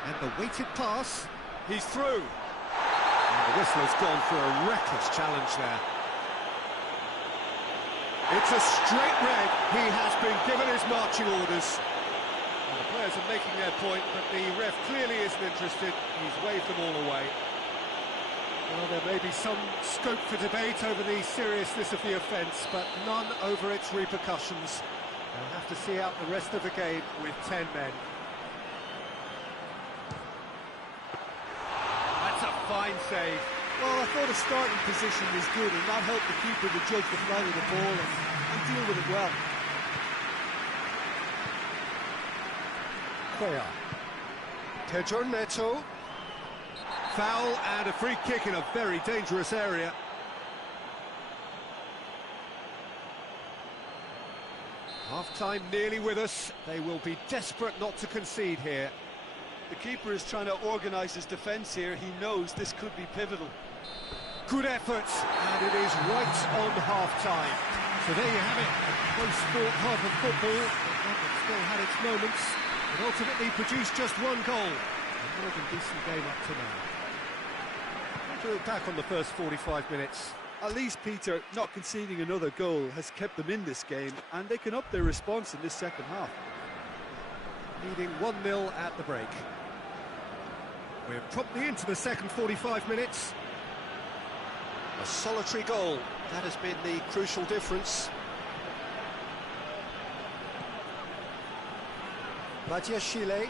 And the weighted pass. He's through. And the whistle has gone for a reckless challenge there. It's a straight red. He has been given his marching orders. And the players are making their point, but the ref clearly isn't interested. He's waved them all away. Well, there may be some scope for debate over the seriousness of the offence, but none over its repercussions. They'll have to see out the rest of the game with 10 men. That's a fine save. Well, I thought a starting position was good, and that helped the keeper to judge the flight of the ball and deal with it well. Cuellar. Pedro Neto. Foul and a free kick in a very dangerous area. Half-time nearly with us. They will be desperate not to concede here. The keeper is trying to organise his defence here. He knows this could be pivotal. Good effort, and it is right on half-time. So there you have it, a close-fought half of football, but that still had its moments. It ultimately produced just one goal. A more than decent game up to now. To look back on the first 45 minutes. At least, Peter, not conceding another goal has kept them in this game, and they can up their response in this second half. Leading 1-0 at the break. We're promptly into the second 45 minutes. A solitary goal, that has been the crucial difference. Badiashile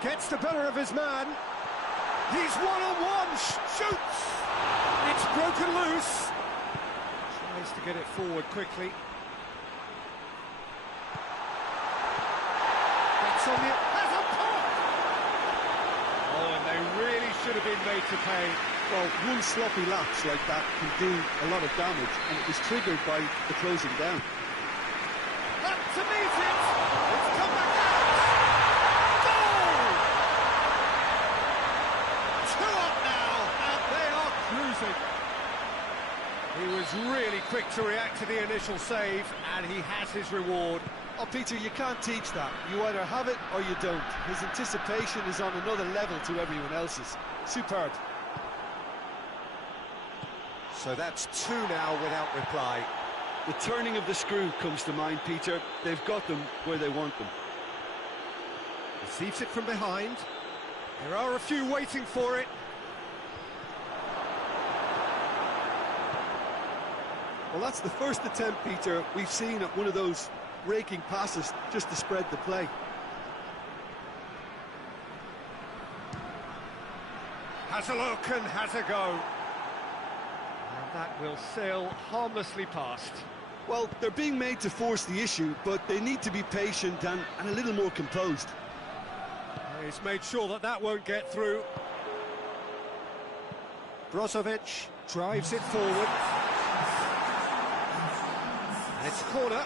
gets the better of his man. He's one-on-one, shoots! It's broken loose. Tries to get it forward quickly. That's on the... Has a pop! Oh, and they really should have been made to pay. Well, one sloppy lapse like that can do a lot of damage, and it was triggered by the closing down. Up to meet it! It's come back out! Goal! 2 up now, and they are cruising. He was really quick to react to the initial save, and he has his reward. Oh, Peter, you can't teach that. You either have it or you don't. His anticipation is on another level to everyone else's. Superb. So that's 2 now without reply. The turning of the screw comes to mind, Peter. They've got them where they want them. Receives it from behind. There are a few waiting for it. Well, that's the first attempt, Peter, we've seen at one of those raking passes just to spread the play. Has a look and has a go. And that will sail harmlessly past. Well, they're being made to force the issue, but they need to be patient and a little more composed. He's made sure that that won't get through. Brozovic drives it forward. And it's a corner.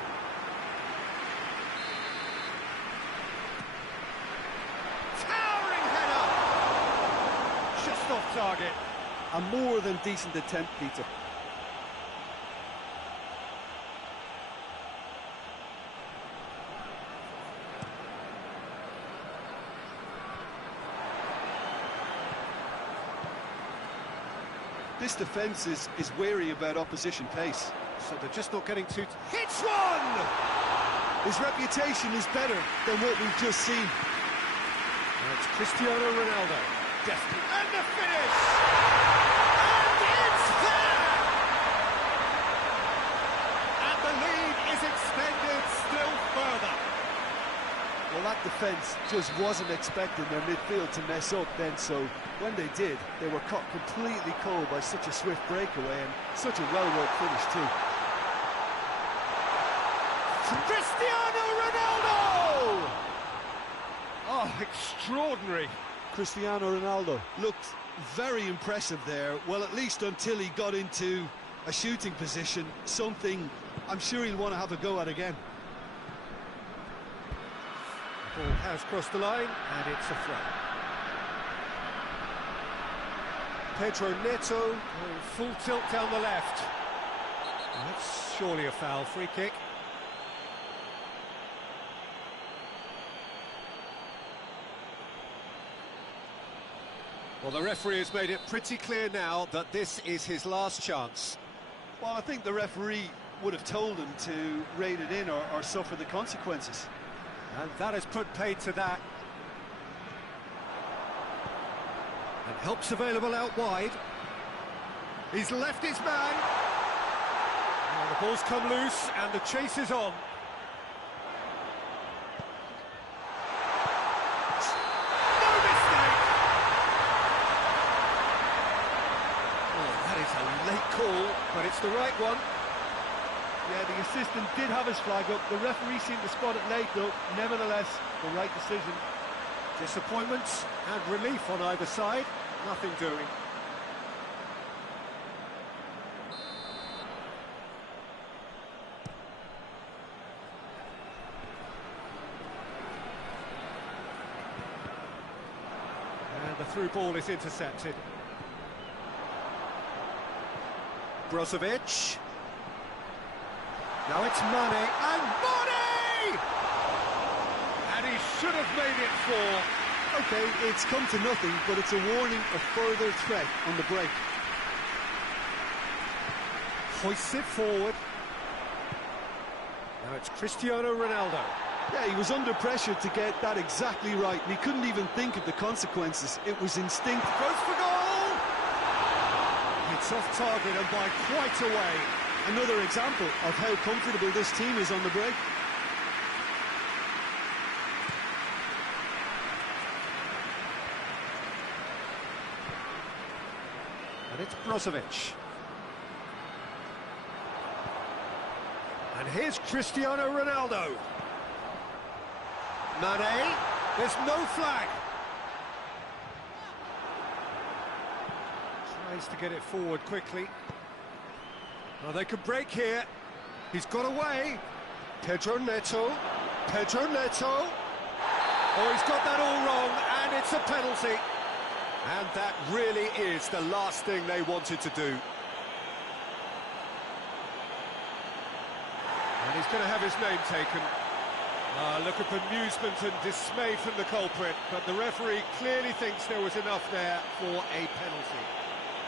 Towering header! Just off target. A more than decent attempt, Peter. This defence is wary about opposition pace. So they're just not getting too... Hits one! His reputation is better than what we've just seen. That's Cristiano Ronaldo. Desperate. And the finish! And it's there! And the lead is extended still further. Well, that defence just wasn't expecting their midfield to mess up then, so when they did, they were caught completely cold by such a swift breakaway and such a well-worked finish too. Cristiano Ronaldo! Oh, extraordinary. Cristiano Ronaldo looked very impressive there, well, at least until he got into a shooting position, something I'm sure he'll want to have a go at again. Ball has crossed the line, and it's a throw. Pedro Neto going full tilt down the left. Well, that's surely a foul. Free kick. Well, the referee has made it pretty clear now that this is his last chance. Well, I think the referee would have told him to rate it in or suffer the consequences. And that has put paid to that. And help's available out wide. He's left his man. Now the ball's come loose and the chase is on. No mistake! Oh, that is a late call, but it's the right one. Yeah, the assistant did have his flag up. The referee seemed to spot it late, though. Nevertheless, the right decision. Disappointment and relief on either side. Nothing doing. And the through ball is intercepted. Brozovic. Now it's Mane, and Mane! And he should have made it 4. Okay, it's come to nothing, but it's a warning of further threat on the break. Hoists it forward. Now it's Cristiano Ronaldo. Yeah, he was under pressure to get that exactly right, and he couldn't even think of the consequences. It was instinct. Goes for goal! It's off target and by quite a way. Another example of how comfortable this team is on the break. And it's Brozovic. And here's Cristiano Ronaldo. Mane, there's no flag. Tries to get it forward quickly. Well, they could break here. He's got away. Pedro Neto. Pedro Neto. Oh, he's got that all wrong, and it's a penalty. And that really is the last thing they wanted to do. And he's going to have his name taken. Look at bemusement and dismay from the culprit, but the referee clearly thinks there was enough there for a penalty.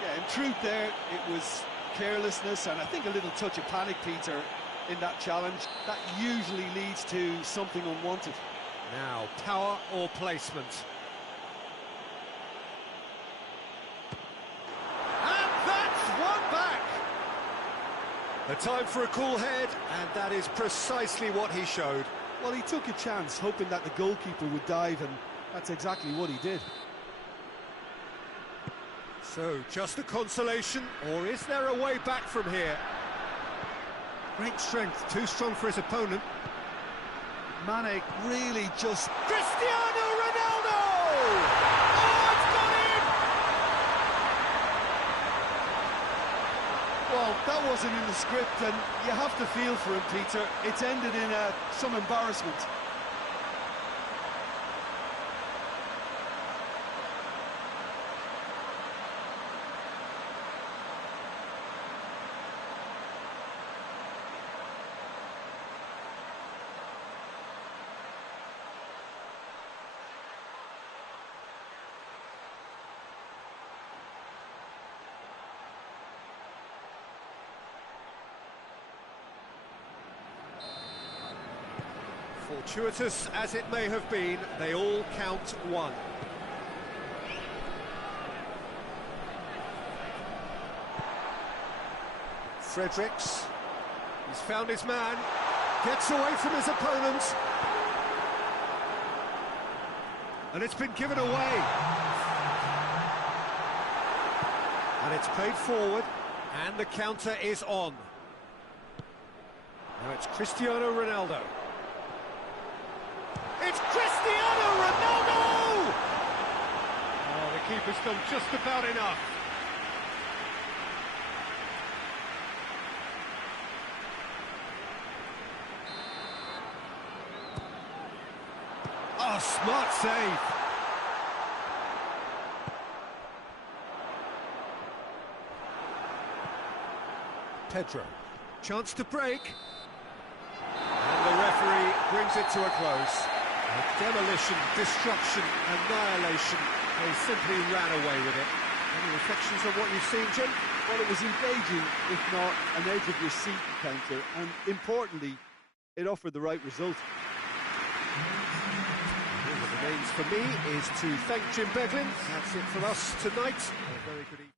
Yeah, in truth there, it was carelessness and I think a little touch of panic, Peter, in that challenge. That usually leads to something unwanted. Now, power or placement? And that's one back! A time for a cool head, and that is precisely what he showed. Well, he took a chance, hoping that the goalkeeper would dive, and that's exactly what he did. So, just a consolation, or is there a way back from here? Great strength, too strong for his opponent. Mane really just... Cristiano Ronaldo! Oh, it's got Well, that wasn't in the script, and you have to feel for him, Peter. It's ended in some embarrassment. Fortuitous as it may have been, they all count one. Fredericks, he's found his man, gets away from his opponent, and it's been given away. And it's played forward, and the counter is on. Now it's Cristiano Ronaldo. It's Cristiano Ronaldo! Oh, the keeper's done just about enough. Oh, smart save. Pedro, chance to break. And the referee brings it to a close. Demolition, destruction, annihilation. They simply ran away with it. Any reflections on what you've seen, Jim? Well, it was engaging, if not an edge-of-your-seat encounter, and importantly, it offered the right result. All that remains for me is to thank Jim Beglin. That's it for us tonight. A very good evening.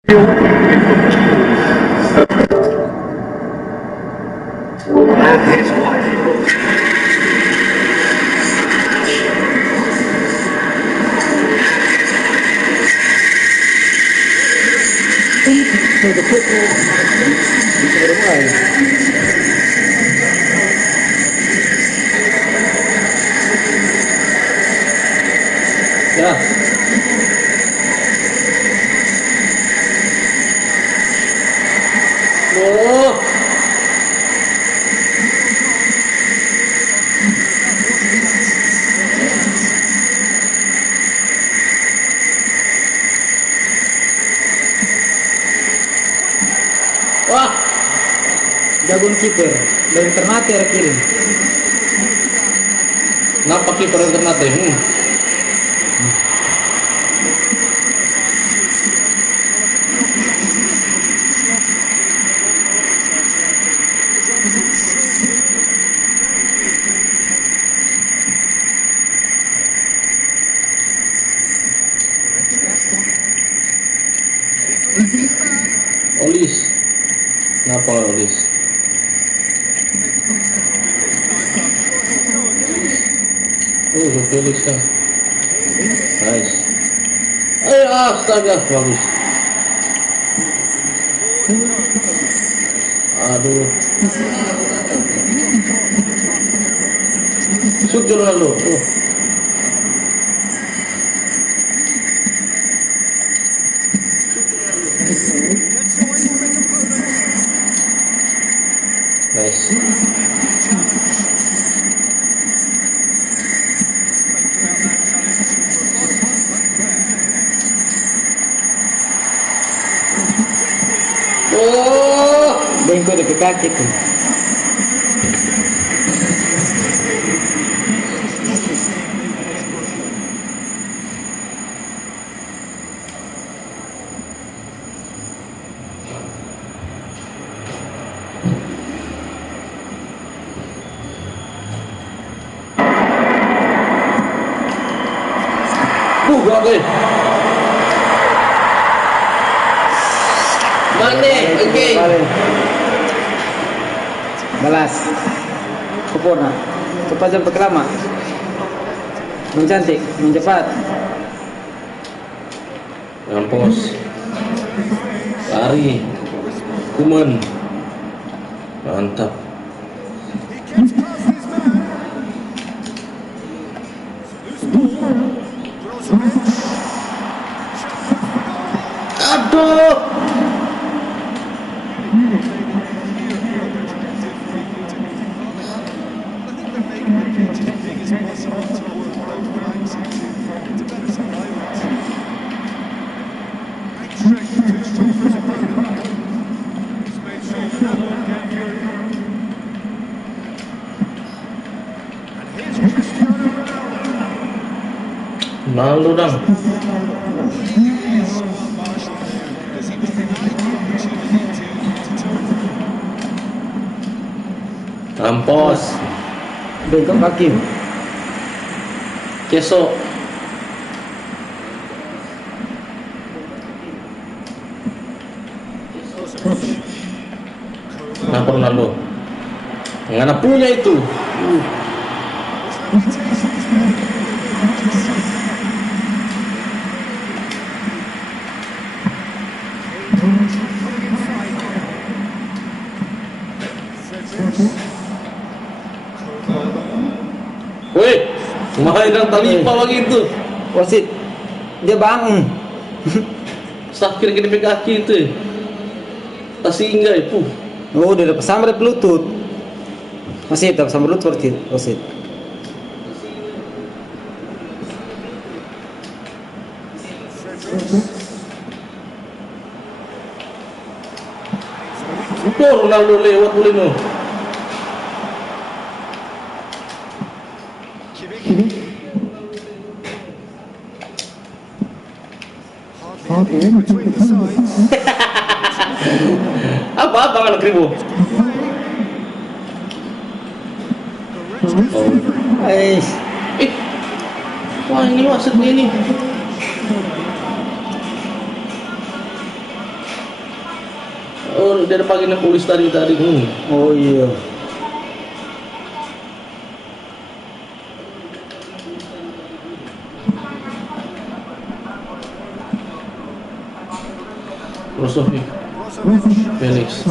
Ya. Oh. Wah. Jagoan kiper dari Ternate arah kiri. Kenapa kiper dari Ternate? Olis. Kenapa Olis? Felix kan. Nice. Ayo, astaga, bagus. Aduh. Shoot dulu lalu. Nice. Oh, bengkok dekat kaki tuh. Oke. Mane, oke. Balas. Sempurna. Cepat jam pertama. Mencantik, mencepat. Ngampos. Lari. Kuman. Mantap. Aduh. Malu dong. Rampos. Bengkok kaki. Keso. Kenapa Ronaldo? Ngana punya itu. Woi, main talipa begitu. Wasit, dia bangun. Sakit kiri kaki itu. Tak singgah itu. Oh, dia dapat sambar Bluetooth. Masih dapat sambar Bluetooth wasit. Ronaldo lewat boleh no. Apa anak ribu? Wah ini wasitnya ini. kalau dia pakai polis tadi. Oh iya. Brozovic, Felix.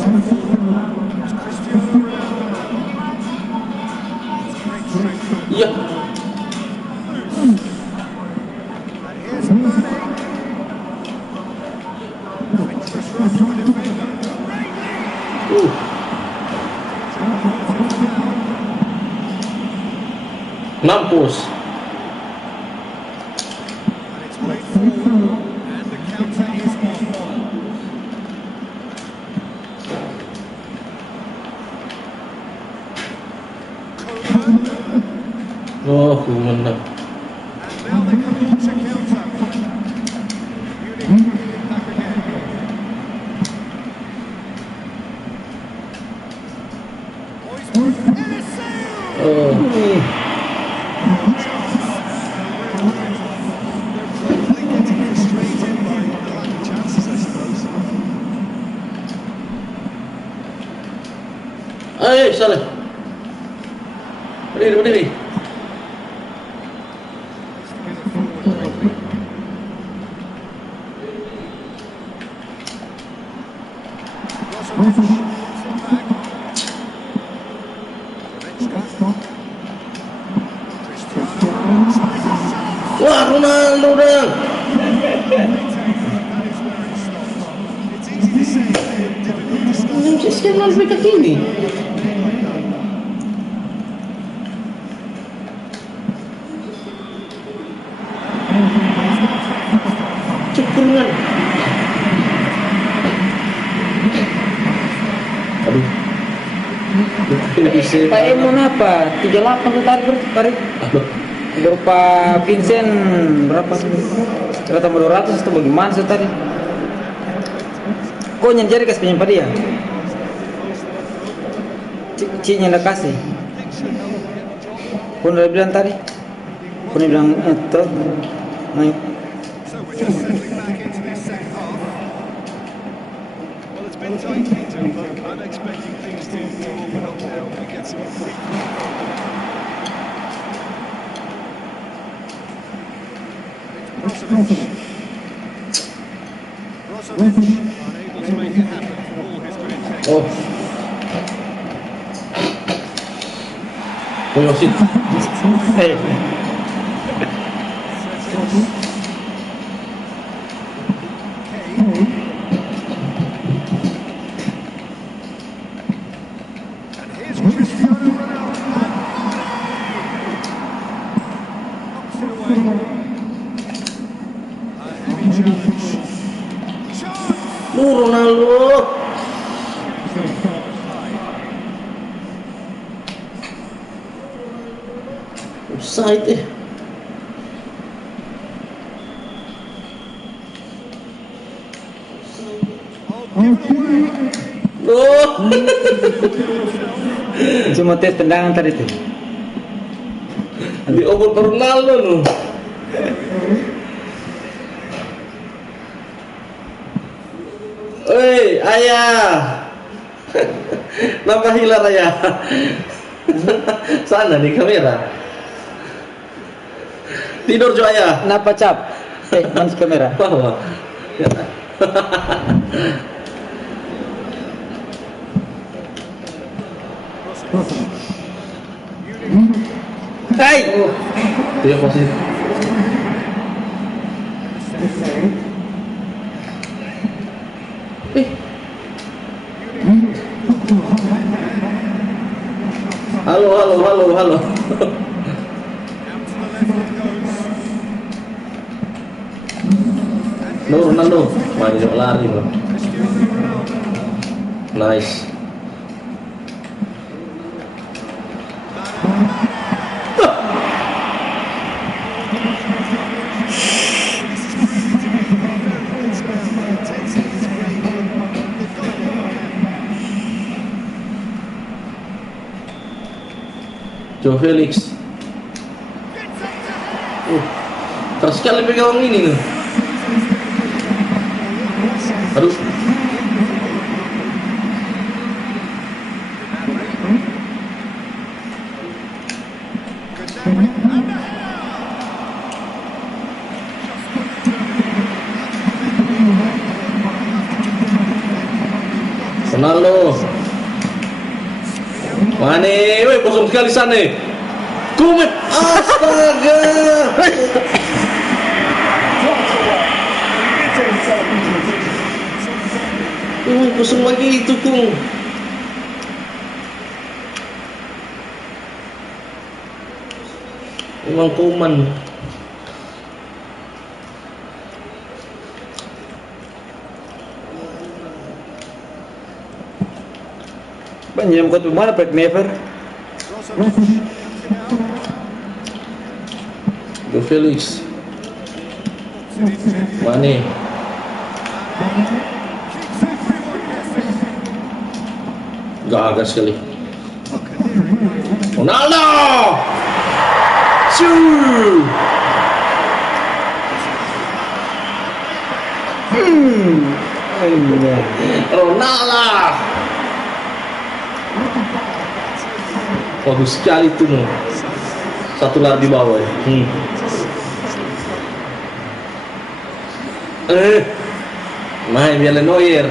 Iya. Mampus. Oh, menang. Salah. Berdiri. Wah, Ronaldo dong. Sekarang mereka kini. Cekungan. Aduh. Pak Emon apa? 38 tuh tarik. Aduh. Berupa Vincent berapa? Kira tambah 200 atau bagaimana sih tadi? Kok nyari kasih pinjam pada dia? Cinya udah kasih. Pun udah bilang tadi. Pun bilang itu naik. Oh. Yosin. Hey. Ronaldo. Offside Cuma tes tendangan tadi tuh. Dioper ke Ronaldo loh. Hei, ayah. Nampak hilang ayah. Sana di kamera. Tidur jo ayah. Kenapa cap? Manis kamera. Bawah. Hai. Dia masih. Halo. Ronaldo, banyak lari bro. Nice. Joe Felix. Keras sekali pegang ini tuh. Aduh. Ronaldo. Mane, woi kosong sekali sana. Kumit, astaga. Kosong lagi itu Kung. Emang kuman. Banyak buat mana Pak Never? Go Felix. Mane. Gagal sekali. Ronaldo. Shoo. Ronaldo. Bagus sekali tuh no. Satu lari di bawah. Main biar Neuer.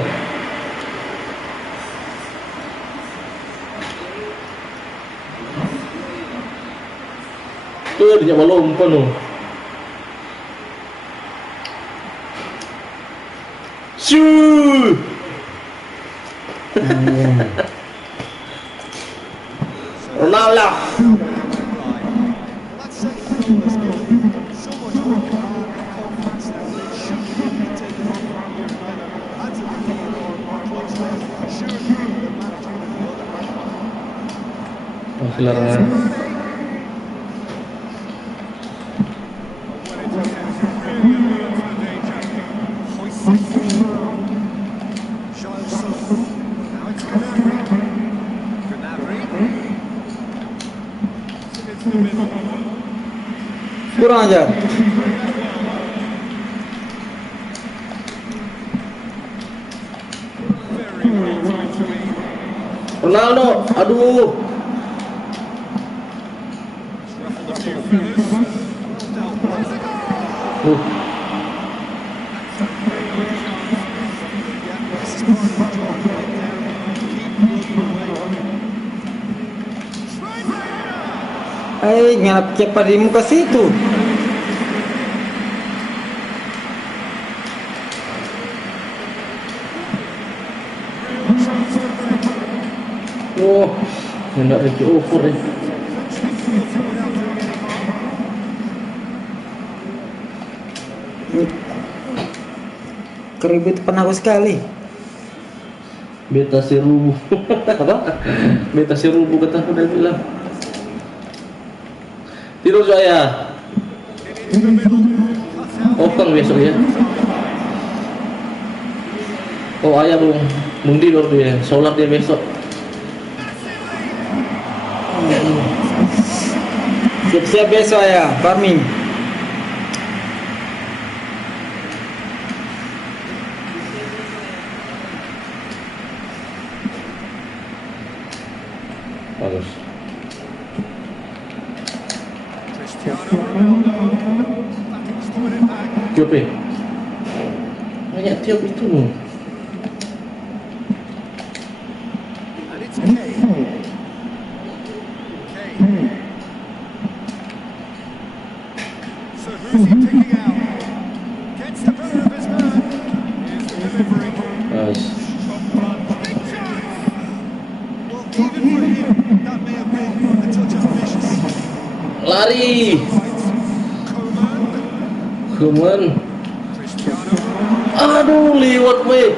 Tuh dia belum penuh. Shoo. Ronaldo. Masih larangan. Kurang ajar. Ronaldo, aduh. Ngelap cepat di muka situ. Oh, hendak Ricky over deh. Keribut penakut sekali. Beta serubu. Apa? Beta serubu kata udah bilang. Tidur saya. Open besok ya. Oh ayah belum tidur tuh ya. Sholat dia besok. Siap-siap besok ya, farming. Bagus. Tiup ya? Banyak tiup itu loh. Nice. Lari. Kuman. Aduh, liwat weh.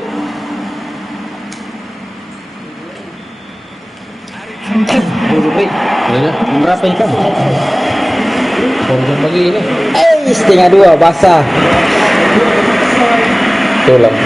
Berapa ikan? Konjak pagi ini. Setengah 2 basah. Tulang.